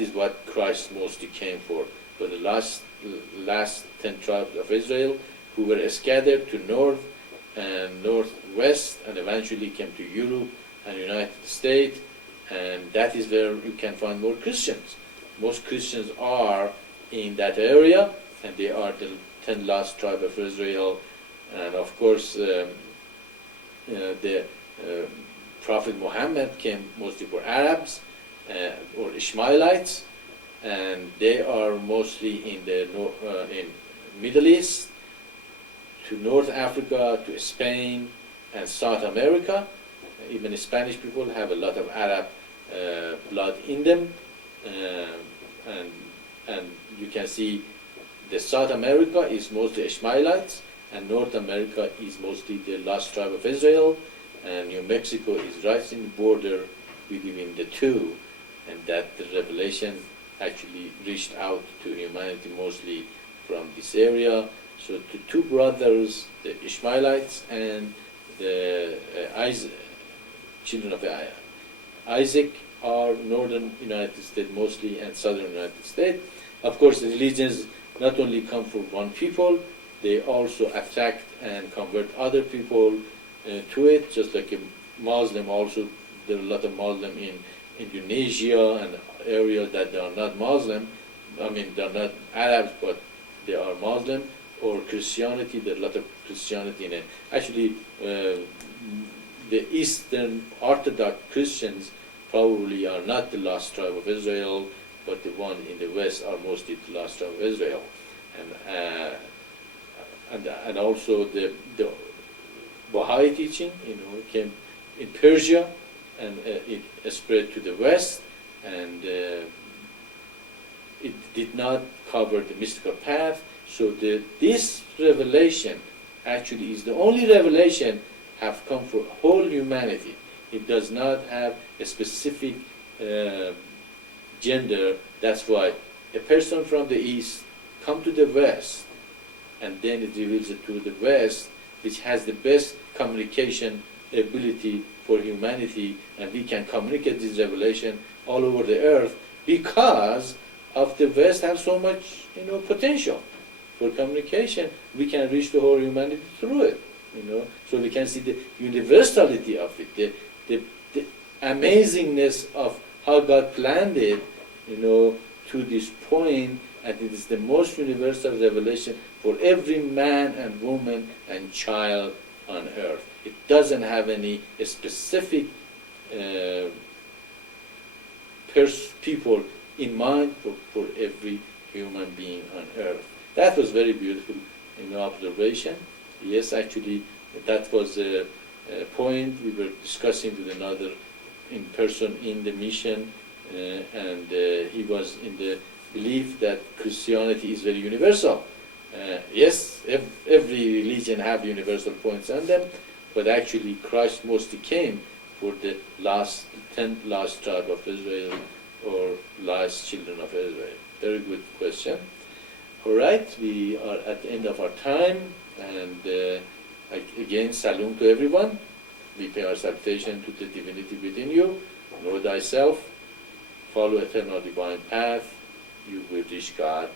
is what Christ mostly came for the last 10 tribes of Israel, who were scattered to north and northwest, and eventually came to Europe and United States, and that is where you can find more Christians. Most Christians are in that area, and they are the 10 lost tribe of Israel. And of course, the Prophet Muhammad came mostly for Arabs or Ishmaelites, and they are mostly in the in Middle East, to North Africa, to Spain and South America. Even Spanish people have a lot of Arab blood in them, and you can see the South America is mostly Ishmaelites, and North America is mostly the lost tribe of Israel, and New Mexico is right in the border between the two, and that the revelation actually reached out to humanity mostly from this area. So the two brothers, the Ishmaelites and the children of Isaac, are northern United States mostly and southern United States. Of course, the religions not only come from one people, they also attract and convert other people to it, just like a Muslim also. There are a lot of Muslim in Indonesia and areas that they are not Muslim. I mean, they're not Arabs, but they are Muslim. Or Christianity, there are a lot of Christianity in it. Actually, the Eastern Orthodox Christians probably are not the lost tribe of Israel, but the one in the West are mostly the lost tribe of Israel. And also the Bahá'í teaching, came in Persia, and it spread to the West, and it did not cover the mystical path. So this revelation actually is the only revelation have come for whole humanity. It does not have a specific gender. That's why a person from the East come to the West, and then it reveals it to the West, which has the best communication ability for humanity, and we can communicate this revelation all over the earth because of the West have so much, potential for communication. We can reach the whole humanity through it, So we can see the universality of it, the amazingness of how God planned it, to this point, and it is the most universal revelation for every man and woman and child on earth. It doesn't have any specific people in mind for every human being on earth. That was very beautiful observation. Yes, actually, that was a point we were discussing with another in person in the mission, and he was in the belief that Christianity is very universal. Yes, every religion have universal points on them, but actually Christ mostly came for the 10th lost tribe of Israel, or last children of Israel. Very good question. All right, we are at the end of our time, and again, salam to everyone. We pay our salutation to the divinity within you. Know thyself, follow eternal divine path, you will reach God.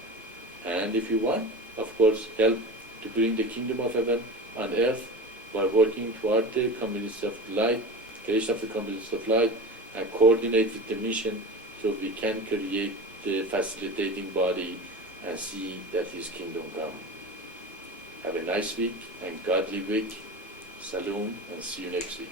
And if you want, of course, help to bring the kingdom of heaven on earth by working toward the communities of light, creation of the communities of light, and coordinate with the mission so we can create the facilitating body and see that His kingdom come. Have a nice week and godly week. Salam, and see you next week.